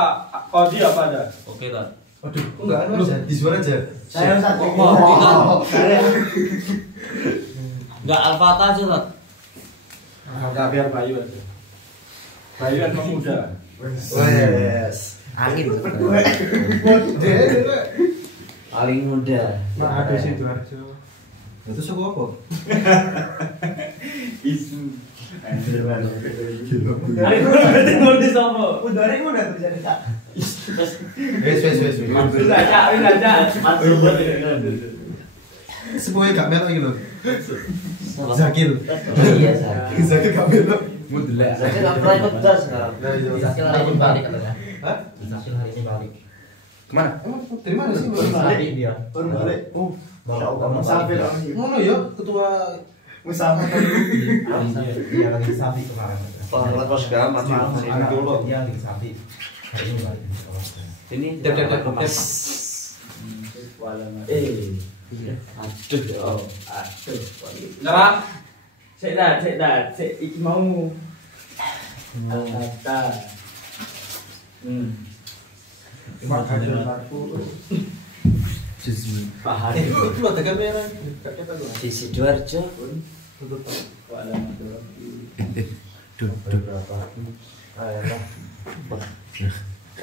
Kodi apa ada? Oke kan. Waduh, enggak aja, di suara aja. Saya satu. Enggak Al-Fatah aja, Tat. Enggak, biar Bayu aja. Bayu kan pemuda. Wes. Angin. Paling muda. Nah, ada sih Sidoarjo. Itu suku apa? Isu. mau di sopo Udah udah terjadi tak. Wes. aja Semuanya gak melok iki lho. Zakil. Iya, Zakil. Zakil gak melok. Mudelek. Zakil nggak pernah ikut tes sekarang. Zakil hari ini balik katanya. Hah? Zakil hari ini balik. Kemana? Emang dari mana sih? Balik dia. Baru balik. Oh, Baru musafir. Ngono ya ketua musafir. Iya lagi sapi kemarin. Pengelola kos gamat Anak dulu. Iya lagi sapi. Hari ini balik. Ini aduh Nyerah. cek dah iki mau kata Jismi. Itu ada kamera. di Sidoarjo. Duh.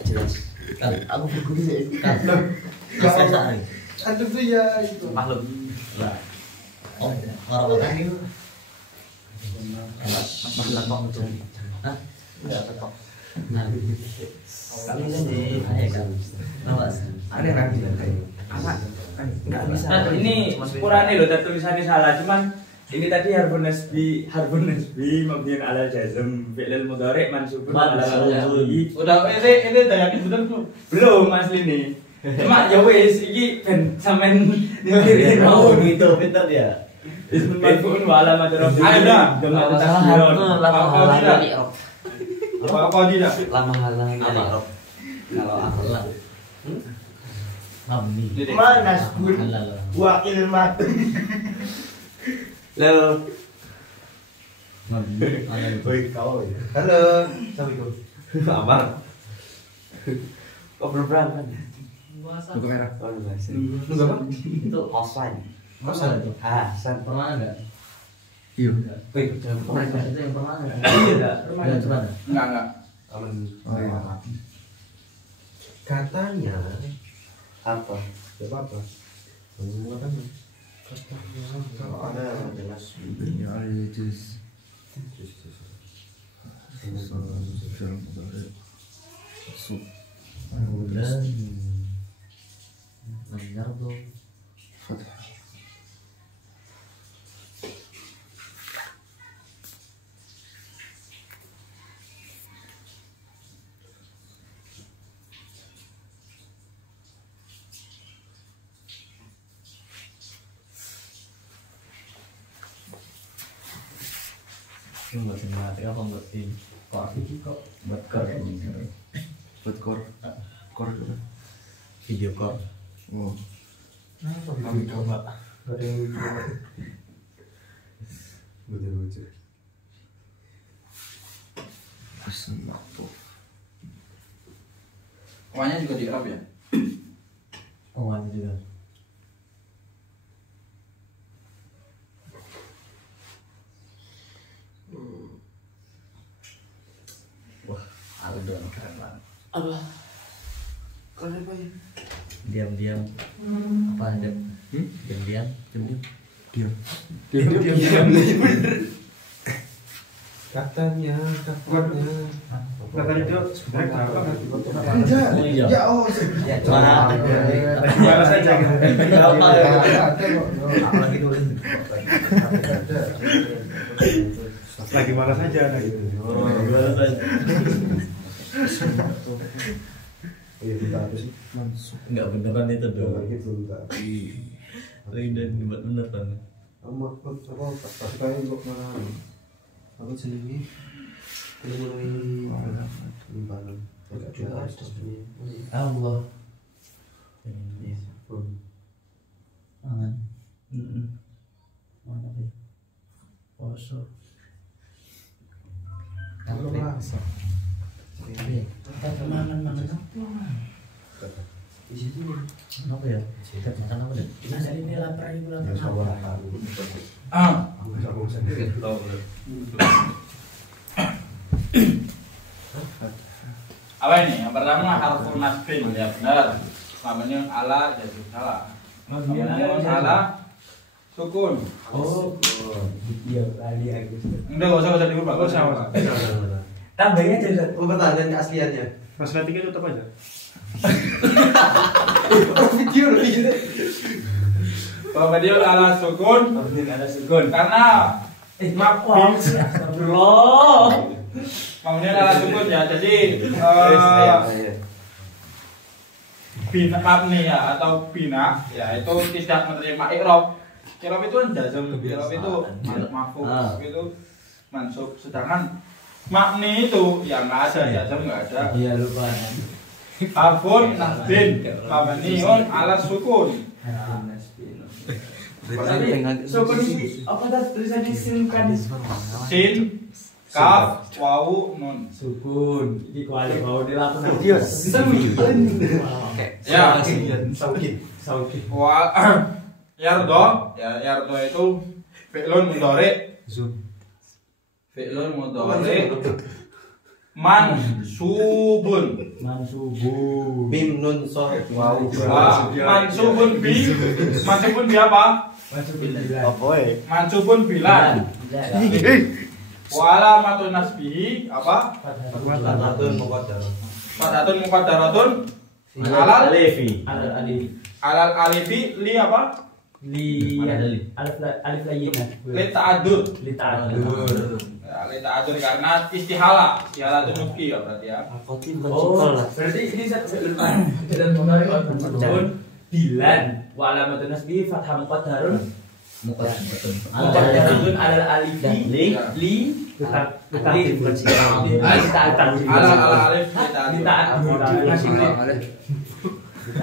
Jelas. Kan aku berguru kan. Selesai. Ada tuh ya itu. Makhluk. Oh, orang-orang ini. Makhluk kok muncul. Hah? Enggak tetap. Kami ini kan. Nawas. Ada lagi anak nggak bisa. Nah, ini kurangnya loh tulisannya salah cuman ini tadi harfun nasbi mabniun ala jazm fi'il mudhari' mansubun ala al-ya'i. Udah ini dayakin bener tuh. Belum asli nih. Cuma ya wis iki ben sampean dikira mau gitu, pintar ya. Ismun marfu'un wa alamat rafi'i. Ayo dah. Dhamma Salah tasdid. itu lama halangan i'rab. Apa tidak? Lama halangan i'rab. Kalau akhlak. Mabni. Mana Gun? Wakil mati. Lalu Baik kau ya. Halo, assalamualaikum. Amar. Kok belum berangkat? Buku merah. Oh, enggak sih. Lu apa? Itu offline. Kosan itu. Hasan. Pernah enggak? Iya. Wih, jangan pernah. Itu yang pernah enggak? Iya, Enggak coba. Enggak. Aman. Oh iya. Katanya Apa? apa apa? Katanya kalau ada jelas. Ya, juz. Film mudhari. Sub. Dan menyerbu Fathah. Lu enggak sengaja apa buat ini? Kok aku kok buat Buat kor. Kor itu. video call. Oh. Kami coba. Ada yang lucu. Ism ma'tuf. Namanya juga di Arab ya? Oh, ada juga. Wah, ada dong keren banget. Apa? Kalau apa ya? Diam-diam. Apa ada? Diam-diam. Diam. Katanya. Kapan itu sebenarnya kenapa kan? Enggak. Oh, iya. Ya oh. Ya, cuma Balas aja. Apa ya? Ada kok. Apalagi tulis. Ada. Lagi malas aja gitu. Iya kita habis. Enggak beneran itu dong. Gitu kita. Lagi dan dibuat beneran. Kamu apa pasti kayak kok mana? Aku sendiri. Mulai limpahan. Agak juga ada sebenarnya. Allah. Ini Angan. Mana sih? Poso. Belum rasa. Mana? Di situ. Apa ya? Kita makan apa deh? Nah, dari ini lapar ibu lapar. Ya sabar. Aku sendiri. Apa ini? Yang pertama harfun nasbin ya benar. Namanya ala jadi salah. Namanya ala sukun. Oh, iya lagi aku. Enggak usah diubah. Enggak usah. Tambahnya aja. Oh, pertanyaan keasliannya. Matematika tutup aja. Video loh gitu. Bahwa dia ala sukun Ada sukun. karena Wah, astagfirullah. maknanya ala sukun ya. Jadi bina mabni ya atau bina ya itu tidak menerima i'rab. I'rab itu kan jazm, i'rab itu maf'ul, itu mansub. Sedangkan mabni itu yang nggak ada jazm nggak ada. Iya lupa. Harfun nasbin mabniun ala sukun. Sukun ini apa tadi tulisannya sin kan? Sin, kaf, wawu, nun. Sukun. Di kuali mau dilakukan. Ya. Saudi. Wa yardo, ya yardo itu fi'lun mudhari. Fi'lun mudhari mansubun. Mansubun. Mim nun sod waw. Mansubun bi apa? Apa ya? Mansubun bilan. Wa alamatun nasbihi apa? Fathatun muqaddar. Fathatun muqaddaratun alal Alif. alal alifi li apa? Li alif layyinah. Li ta'addud. Li ta'addud. Ya, li ta'addud karena istihala itu nutqi ya berarti ya. Oh, berarti ini dan mudhari mansubun bilan wa alamatun nasbihi fathah muqaddarun Muqaddaratun alal alifi li Tetap bukan sih. ala alif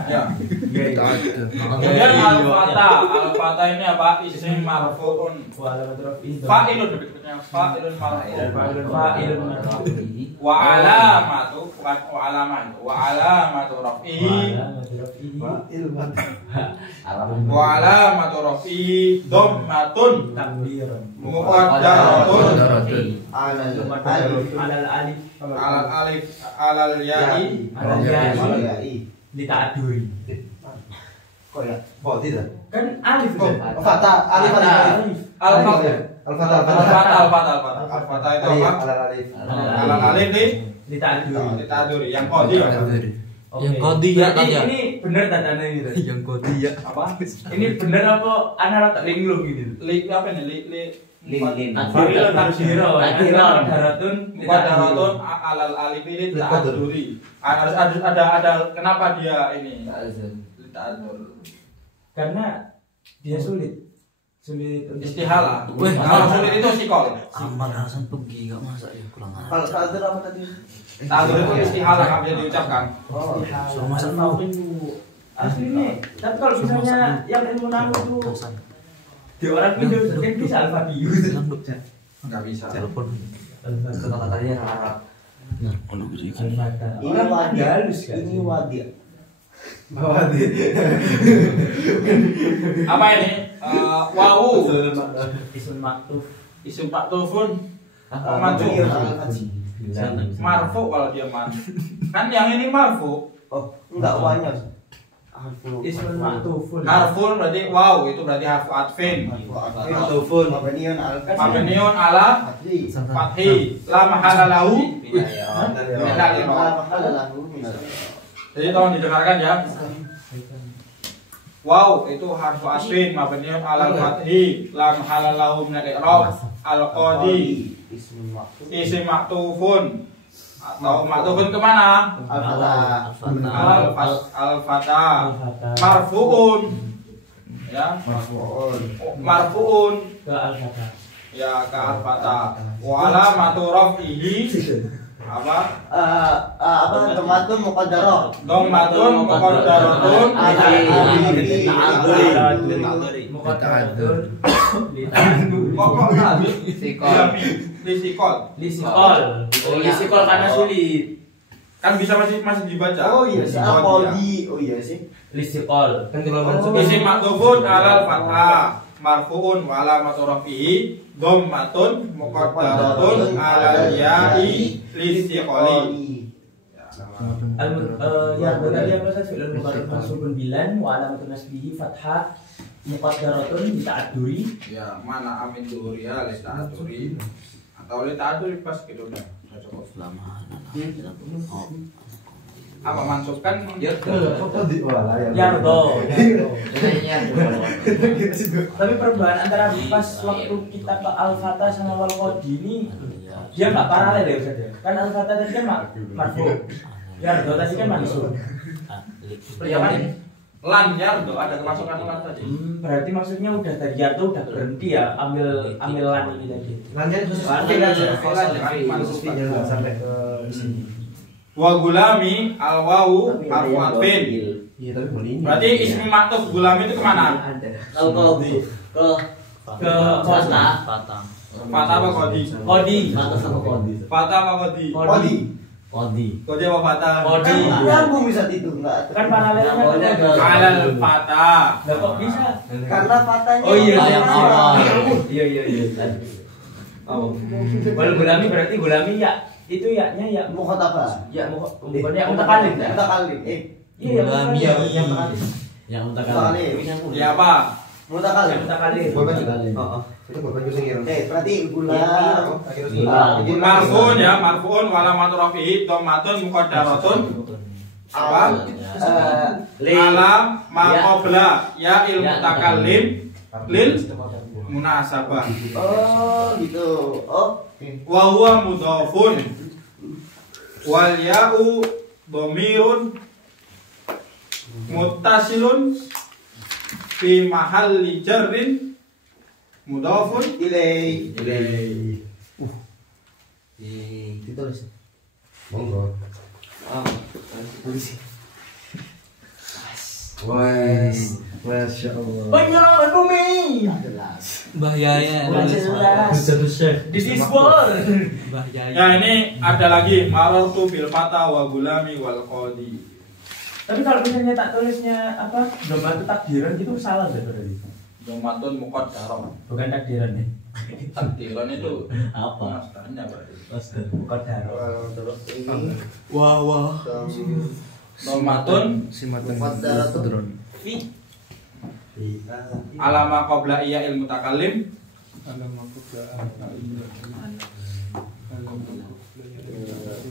ya. Kemudian al-fata ini apa? Isim marfu'un fa'ilun marfu'un wa alamatu bukan wa alamatu raf'ihi wa alamatu raf'ihi dhammatun muqaddaratun alal ya'i dita'aduri. Kok ya? Kok tidak? Kan alif kan? Al-Fatah, alif. Al-Fatah itu apa? Alal alif dita'aduri. Yang qadi ya? Yang qadi ya tadi. Ini bener tandanya ini tadi. Yang qadi ya. Apa? Ini bener apa ana tak linglung gitu. Li apa nih? Lin. Fa'ilun takdiro. Muqaddaratun alal alif ini ta'aduri. Ada kenapa dia ini? Ta'adur. Karena dia sulit untuk istihala. Kalau sulit itu sikol. Amal Hasan pergi enggak masak ya kurang ajar. Kalau ta'adur apa tadi? Ta'adur itu istihala kan dia diucapkan. So masak mau. Asli nih. Tapi kalau misalnya yang ilmu nahu itu di orang Indo mungkin bisa alfabet. Enggak bisa. Telepon. Kata-katanya Arab. Nah, kalau begitu. Ini wadi halus kan? Ini wadi. Apa ini? Wawu. Isim maktuf. Isim maktufun. Maju. Marfu kalau dia marfu. Kan yang ini marfu. Oh, enggak banyak. Isim maktufun. Harfun berarti wow itu berarti harfu atfin. Maktufun. Mabniun ala fathi la mahala lahu. Jadi tolong didengarkan ya. Wow itu harfu atfin mabniun ala fathi la mahala lahu min al-i'rab al-qadi isim maktufun atau maktufun kemana? Al-Fatah marfu'un ya marfu'un Ke al-Fatah. ya ke al-Fatah wa alamatu raf'ihi apa? Dhammatun muqaddarah. Dhammatun muqaddaratun kok lisikol karena sulit. kan bisa masih dibaca. Oh iya sih, qadi. Oh iya sih. Lisikol. Kan kalau mansub Isim maktufun alal fathah marfu'un wa alamatu rafi'i dhammatun muqaddaratun alal ya'i listiqali. Ya benar dia proses fi'il mudhari mansubun bilan wa alamatun nasbihi fathah muqaddaratun dita'aduri. Ya, mana amin duhuriya li ta'aduri atau li ta'aduri pas gitu udah. Apa mansub kan Yardo. Tapi perubahan antara pas waktu kita ke Al-Fatah sama Wal-Qadi ini dia nggak paralel ya Ustaz ya. Kan Al-Fatah tadi kan marfu. Yardo tadi kan mansub. Ya kan lan yardo ada kemasukan lan tadi. Berarti maksudnya udah tadi Yardo udah berhenti ya ambil lan ini tadi. Lanjut khusus aja sampai ke sini. Wa gulami al-wawu harfu atfin. Iya tapi boleh ini. Berarti ismi maktuf gulami itu kemana? Al-Qadi Ke Fatah. Fatah apa Qadi? Qadi. Fatah apa Qadi? Qadi apa Fatah? Qadi. Nyambung bisa itu enggak? Kan paralelnya kan Alal Fatah. Lah kok bisa? Karena fatanya. Oh iya, yang awal. Iya. Wal gulami berarti gulami ya itu yaknya ya Mukhatabah. ya bukan ya mutakallim ya. Mutakallim. Iya Gulami yang yang mutakallim. Yang Mutakallim. Ya apa? Mutakallim. Mutakallim. Itu bapak juga ngirim. Berarti gula. Marfu'un ya, marfu'un wa alamatu rafi'i dhammatun muqaddaratun apa? Alam ma qabla ya il mutakallim lil munasabah. Oh gitu. Oh. Wa huwa mudhafun wal ya'u dhamirun muttasilun fi mahalli jarrin mudhafun Ilai. ilaih. Ditulis. Monggo. Tulis. Wes. Masya Allah. Penyelamat bumi. Bahaya. This is war. Bahaya. Ya ini ada lagi marartu bil fata wa gulami wal qadi. Tapi kalau misalnya tak tulisnya apa? Domba itu takdiran gitu salah deh berarti. Domatun muqaddarah. Bukan takdiran nih. Takdiran itu Apa? tanda berarti. Muqaddarah. Kalau terus ini. Wah. Domatun Muqaddarah tuh. Fi. alama qabla iya ilmu mutakallim.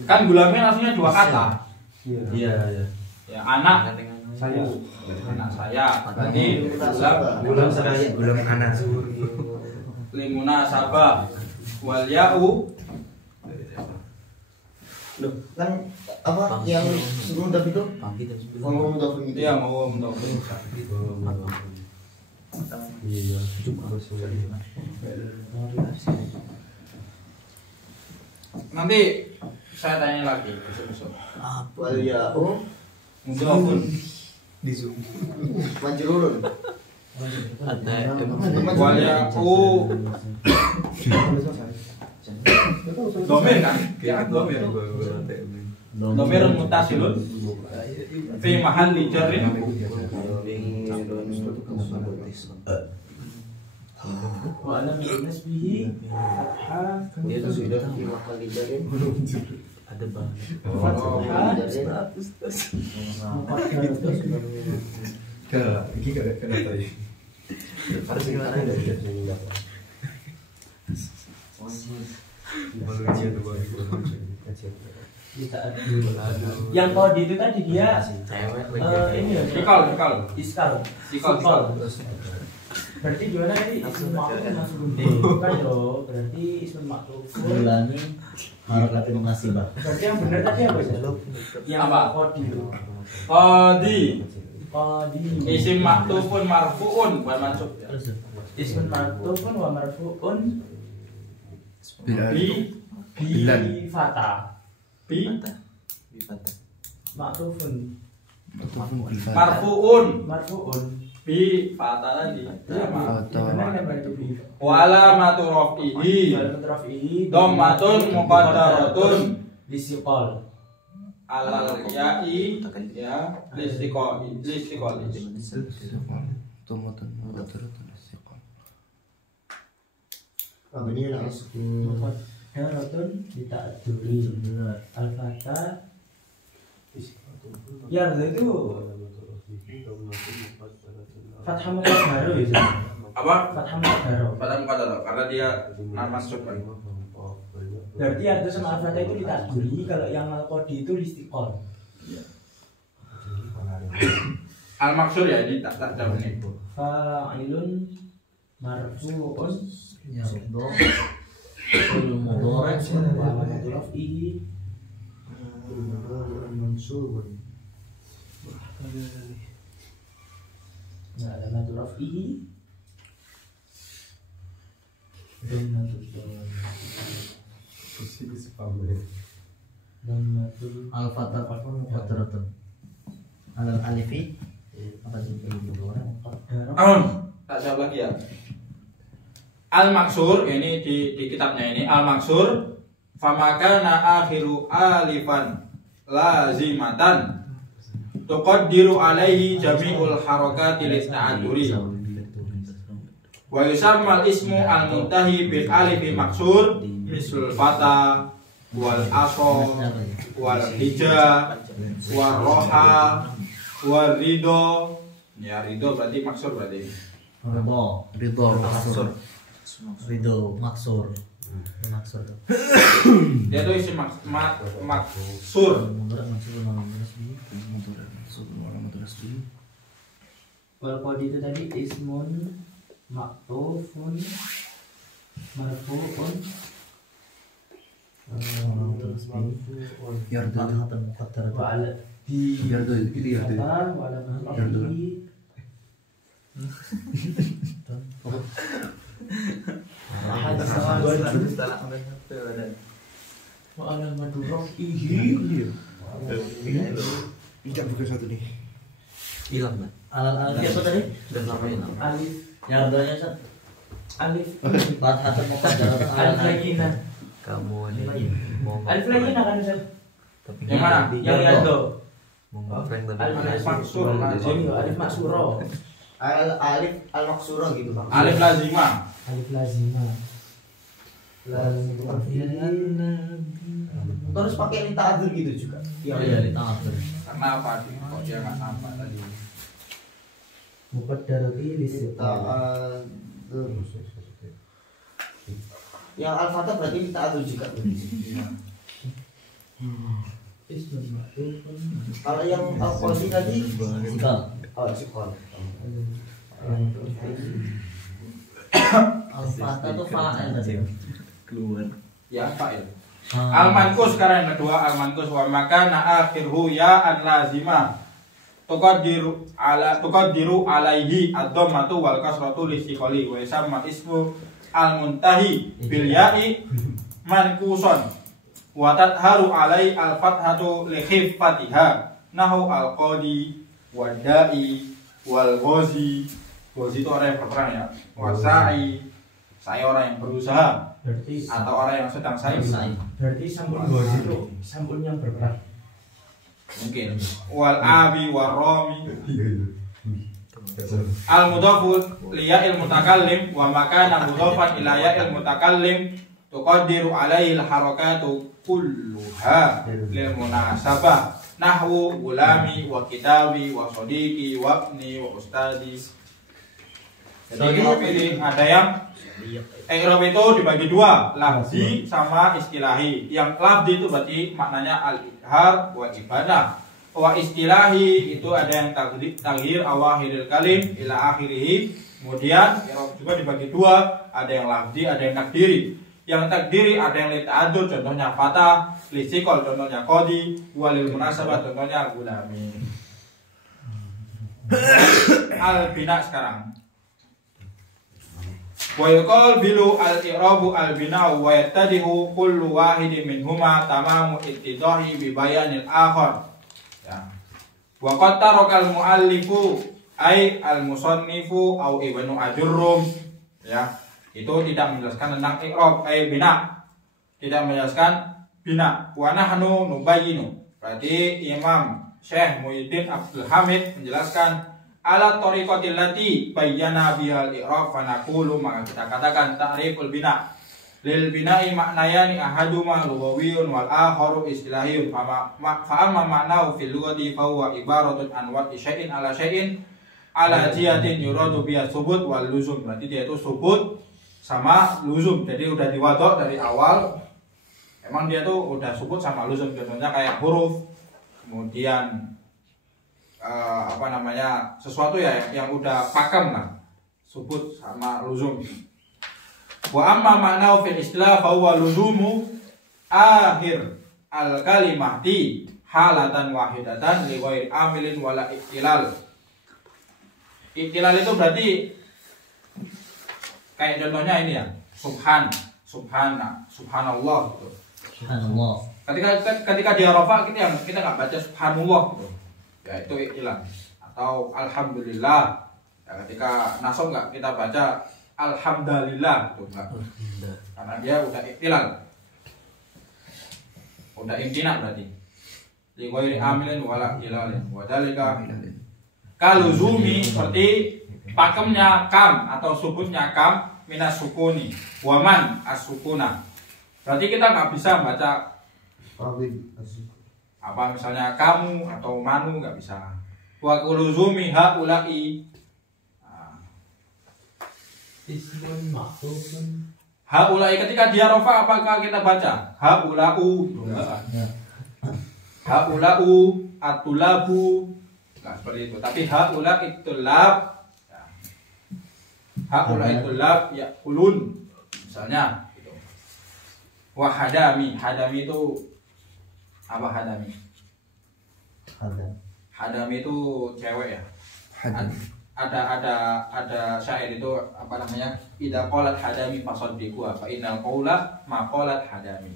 Kan gulamnya artinya dua kata. Iya. Ya anak saya. Anak saya. Berarti Gulam sekali, gulam anak. limuna sabab wal ya'u. Loh, kan apa yang sebelum tadi itu ngomong mudhafun gitu. Iya mau untuk Iya. nanti saya tanya lagi besok. Wal ya'u Mudhafun majrurun. wal ya'u domir kan? Ya domir. Domir mutasilun fi mahalli jarrin Wa alam nasbihi fathah. Dia tuh sudah di makal dijarin. Ada bang. Ini gak kenapa ya? Harus gimana ada Yang kode itu tadi dia ini ya Sikal iskal. Sikal. Berarti gimana tadi ismul ma'ruf masuk kan yo berarti ismul ma'ruf Ulangi harakatul nasibah. berarti yang benar tadi apa sih yang Apa? kode itu Qadi kode isim maktufun marfuun bukan mansub ya. ismul ma'rufun wa marfuun Bi bi fata bi ma'rufun marfuun marfuun bi fata tadi. benar kan berarti bi Wa alamatu raf'ihi dalam rafi'i dhammatun muqaddaratun lisiqal alal ya'i ya listiqali. Apa ini yang Muqaddaratun dita'duri al-fata ya itu fathah muqaddarah ya Zul? Apa? Fathah muqaddarah Pada muqaddarah karena dia mansub kan. berarti ada sama al-fata itu dita'duri kalau yang al-qadi itu listiqal Al maksud ya ini tak jawab ini. fa'ilun marfu'un Mudhari' wa alamatu raf'ihi wa alamatu raf'ihi dhammatul al-fatah muqaddaratun. Alal alifi apa sih muqaddarah Tak jawab lagi ya. Al maksur ini di kitabnya ini al maksur famakana akhiru alifan lazimatan tuqaddiru alaihi jami'ul harakati lit-ta'adduri wa yusammal ismu al muntahi bil alifi maksur mislul fata wal aso wal hija wal roha wal ridho. Ya ridho berarti maksur berarti. Maksur. Dia tuh isi maksur. wal qadi itu tadi ismun maktufun marfu'un wa ala di kata wa ala Wa'ala madurah ihi. Tidak buka satu nih. Hilang kan? Alif apa tadi? Sudah lama hilang. Alif. Yang ardonya Sat. Alif. Atau mau daratan Alif lagi nah. Kamu ini mau Alif lagi nah kan Ustaz. tapi Yang mana? Yang Yardo. mau ngeprank tapi Alif Maksur. Alif Maksuro. Alif al-maksura gitu Pak. Alif lazimah. Alif lazimah. Terus pakai lita'adzur gitu juga. oh iya di tangan Karena apa? Kok dia nggak nampak tadi? Muqaddarati Lita'adzur. Yang al-fatah berarti lita'adzur juga. Kalau yang al-qasi tadi Sikal. oh sikol. Al-Fatah tuh fa'il tadi keluar. Ya fa'il. Al-mankus sekarang yang kedua al-mankus wa makana akhirhu ya an lazimah. Tuqaddiru alaihi ad-dhammatu wal kasratu listiqali wa yusamma ismu al-muntahi bil ya'i mankuson wa tadharu alai al-fathatu li khiffatiha nahu al-qadi wa da'i wal ghazi. Ghazi itu orang yang berperang ya. Wa sa'i, saya orang yang berusaha berarti atau orang yang sedang sa'i. berarti sampul ghazi itu sampul yang berperang. Mungkin wal abi war rami al mudhafu li ya'il mutakallim wa makana mudhafan ila ya'il mutakallim tuqaddiru alaihi al harakatu kulluha lil munasabah nahwu gulami wa kitabi wa sadiqi wa ibni wa ustadi. Jadi ini ada yang i'rab itu dibagi dua, lafzi sama istilahi. Yang lafzi itu berarti maknanya al-idhar wa ibadah. Wa istilahi itu ada yang taghir awahiril kalim ila akhirih. Kemudian i'rab juga dibagi dua, ada yang lafzi, ada yang takdiri. Yang takdiri ada yang lita'adzur, contohnya fatah, lisikol, contohnya qadi, walil munasabah, contohnya gulami. Al-bina sekarang. Wa yuqal bilu al-i'rabu al-bina'u wa yattadihu kullu wahidin minhuma tamamu ittidahi bi bayanil akhar. Ya. Wa qad tarakal muallifu ay al-musannifu au ibnu ajurrum ya. Itu tidak menjelaskan tentang i'rab bina. Tidak menjelaskan bina. Wa nahnu nubayyinu. Berarti Imam Syekh Muhyiddin Abdul Hamid menjelaskan ala tariqatil lati bayyana bihal i'rab fa naqulu, maka kita katakan ta'riful bina. Lil bina'i maknayani ahaduma lughawiyyun wal akharu istilahiyyun fa amma ma'nahu fil lughati fa huwa ibaratun an wati syai'in ala syai'in ala jihatin yuradu biha subut wal luzum. Berarti dia itu subut sama luzum. Jadi udah diwadok dari awal. Emang dia tuh udah subut sama luzum. Contohnya kayak huruf, kemudian sesuatu ya yang udah pakem lah, subut sama luzum. Wa amma ma'nahu fil istilah fa huwa luzumu akhir al kalimati halatan wahidatan li ghairi amilin wala iktilal. Iktilal itu berarti kayak contohnya ini ya, subhanallah gitu. Subhanallah. Ketika di Arafah kita nggak baca subhanallah gitu. Ya itu iktilal. Atau alhamdulillah. Ya, ketika nasab nggak kita baca alhamdulillah gitu enggak. Karena dia udah iktilal. Udah imtina berarti. Li ghairi amilin wala iktilalin. Wa dzalika kaluzumi, seperti pakemnya kam atau subutnya kam minas sukuni waman as-sukuna. Berarti kita nggak bisa baca apa misalnya kamu atau manu, nggak bisa. Wa kuluzumi haula'i. Ismun maksudun. Haula'i ketika dia rafa apakah kita baca haula'u? Haula'u atulabu. Nah, seperti itu. Tapi haula'i tulab. Haula'i tulab ya ulun. Misalnya gitu. Wa hadami. Hadami itu apa hadami? Hadami itu cewek ya. ada syair itu apa namanya? Idza qalat hadami fasaddiqu fa innal qaula ma qalat hadami.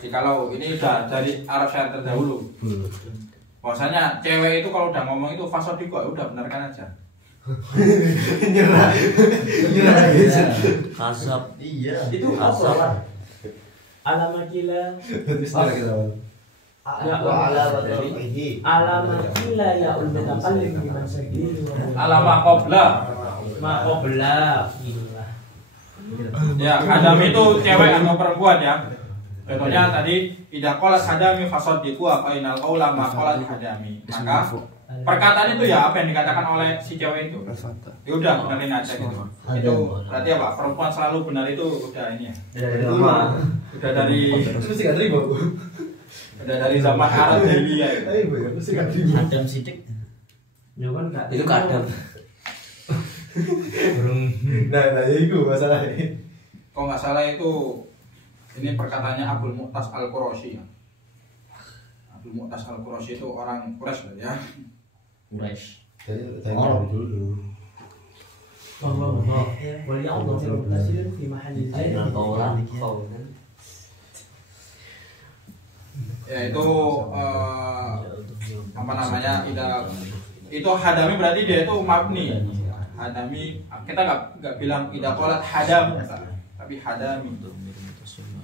Jikalau ini udah dari Arab syair terdahulu. Bahwasanya cewek itu kalau udah ngomong itu fasaddiqu udah benarkan aja. Nyerah Kasab. iya Itu apa? Alamakila alamakila ya ulmutakallim biman sagir Alama qabla. ma qabla. Ya, hadam itu cewek atau perempuan ya. Contohnya tadi idza qalat hadami fasaddiqu fa innal qaula ma qalat hadami. Maka perkataan itu ya apa yang dikatakan oleh si cewek itu. Ya udah benerin aja gitu. Itu berarti apa? Perempuan selalu benar itu udah ini ya. Udah dari mesti gak terima udah dari zaman Arab jahiliyah itu. mesti gak terima Adam sidik. Ya kan enggak. Itu kadang. nah itu masalahnya Kalau nggak salah itu ini perkataannya Abul Mu'tas Al-Qurashi ya. Abul Mu'tas Al-Qurashi itu orang Quraisy ya. Quraisy. dari dulu Allah wal ya'dhu mutasir fi mahalli Ainal qaula. Ya itu apa namanya? Itu hadami berarti dia itu mabni. Hadami kita nggak bilang idza qalat hadam tapi hadami.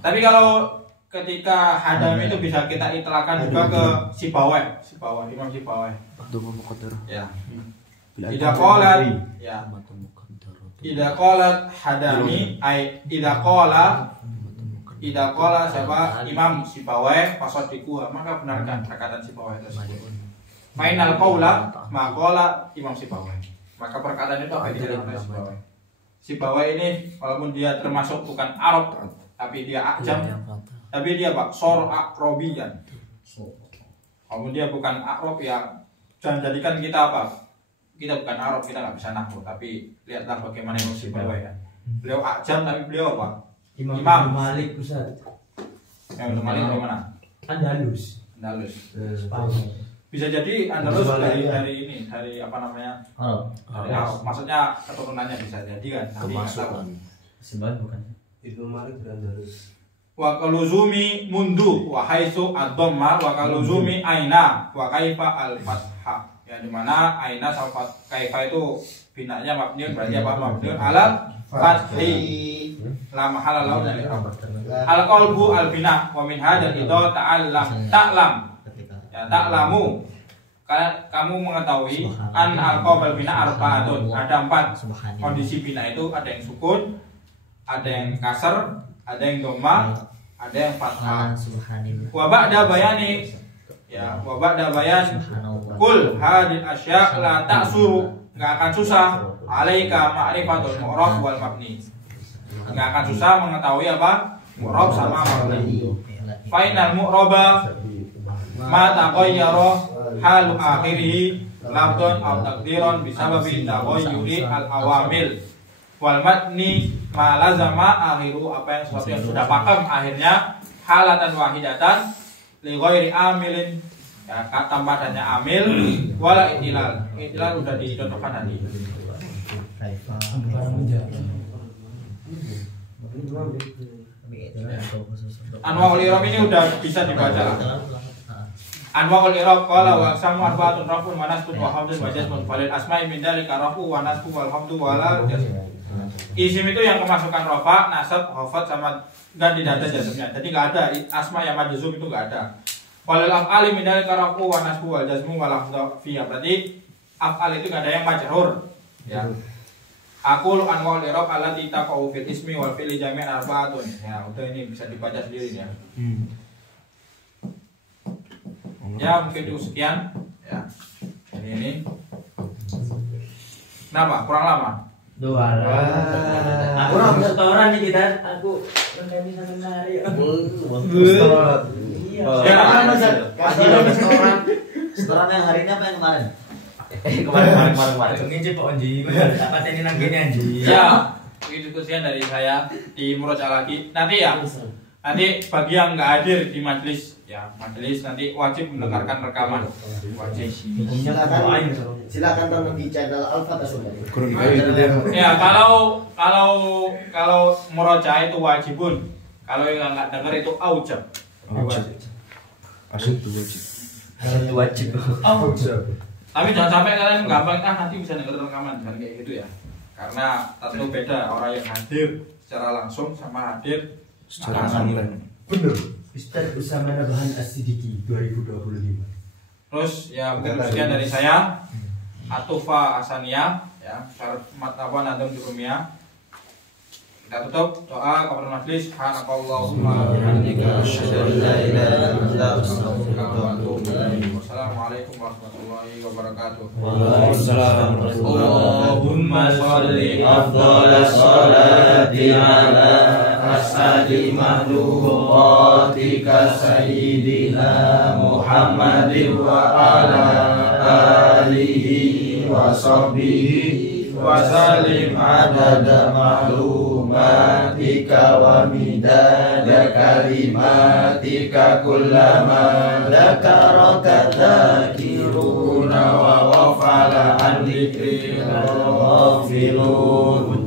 Tapi kalau ketika hadami itu bisa kita itlakan juga ke Sibawai, Imam Sibawai. Ya. Idza qalat ya. Idza qalat hadami ai idza qala siapa Imam Sibawai fasaddiqu maka benarkan perkataan Sibawai tersebut. Final qaula maqala Imam Sibawai. Maka perkataan itu apa yang dikatakan oleh Sibawai? Sibawai ini walaupun dia termasuk bukan Arab tapi dia Ajam, tapi dia Pak sor Akrobian. Walaupun dia bukan Arab ya jangan jadikan kita apa? Kita bukan Arab, kita nggak bisa nahwu, tapi lihatlah bagaimana Imam Sibawai ya. Beliau Ajam tapi beliau apa? Imam Malik Ustaz. Imam Malik dari mana? Andalus. Spanyol. Bisa jadi Andalus dari apa namanya? Dari Arab. Maksudnya keturunannya bisa jadi kan. Kemasukan. Sebenarnya bukan. Ibnu Malik berandalus. Wa kaluzumi mundu wa haitsu ad-dhamma wa kaluzumi aina wa kaifa al-fathah. Ya di mana aina sama kaifa itu binanya mabniun berarti apa? Mabniun ala fathi. La mahala lahu min al-i'rab. Al-qalbu al-bina wa min hadzal idza ta'lam. Ya ta'lamu. Kamu mengetahui an al-qalbu al-bina arba'atun. Ada 4 kondisi bina itu, ada yang sukun, ada yang kasar, ada yang dhamma, ada yang fathah. Wa ba'da bayani ya, wa ba'da bayan kul hadil asya' la ta'suru, enggak akan susah alaika ma'rifatul mu'rab wal mabni. Enggak akan susah mengetahui apa? Mu'rab sama mabni. Fainal mu'raba ma taqayyara halu akhirih lafdun aw taqdiran bisababi taghayyuri al-awamil. Wal matni ma lazama akhiru, apa yang sesuatu yang sudah pakem akhirnya halatan wahidatan li ghairi amilin ya, tambah adanya amil wala itilal udah dicontohkan tadi. Anwaul i'rab ini udah bisa dibaca. Anwaul i'rab qala wa samu arba'atun rafun wa nasbun wa hamdun wa jazmun falil asma'i min dalika rafu wa nasbu wal hamdu wala jazm. Isim itu yang kemasukan rafa, nasab, khafat sama dan tidak ada jazmnya. Jadi enggak ada asma yang majzum itu enggak ada. Walil af'ali min dalika rafu wa nasbu wal jazmu wal hamdu fi. Berarti af'al itu enggak ada yang majrur. Ya. Aqul anwaul i'rab allati taqau fil ismi wal fi'li jami'an arba'atun. Ya, udah ini bisa dibaca sendiri ya. Ya, mungkin itu sekian ya. Ini. Kenapa? Kurang lama? Doa. Aku setoran nih kita. Aku nggak bisa menari. Iya. Setoran yang hari ini apa yang kemarin? Kemarin. Ngicip Pak Onji. Apa tadi nang gini Anji? Ya, begitu sekian dari saya di Murojaah lagi. Nanti ya Nanti bagi yang nggak hadir di majelis, ya majelis nanti wajib mendengarkan rekaman. Wajib. Silakan tonton di channel Al-Fatah Sumber. Ya kalau murojaah itu wajibun. Kalau yang nggak dengar itu aujab. Asal itu wajib. Itu wajib. Tapi jangan sampai kalian gampang nanti bisa denger rekaman, jangan kayak gitu ya. Karena tentu beda orang yang hadir secara langsung sama hadir Secara online. Bener. Ustaz Usama Nabahan As-Siddiqi 2025. Terus ya mungkin sekian dari saya. Atufa Asania ya, syarat matnawa nadam jurumiyah. Kita tutup doa kepada majelis. Subhanakallahumma wa bihamdika asyhadu an la ilaha illa anta astaghfiruka wa atubu ilaik. Wassalamualaikum warahmatullahi wabarakatuh. Waalaikumsalam. Allahumma sholli afdhalas sholati ala as'adi makhluqatika sayyidina Muhammadin wa ala alihi wa sahbihi wa sallim adada maklumatika wa midada kalimatika kullama dzakaraka dzakiruna wa ghafala an dzikrika ghafilun.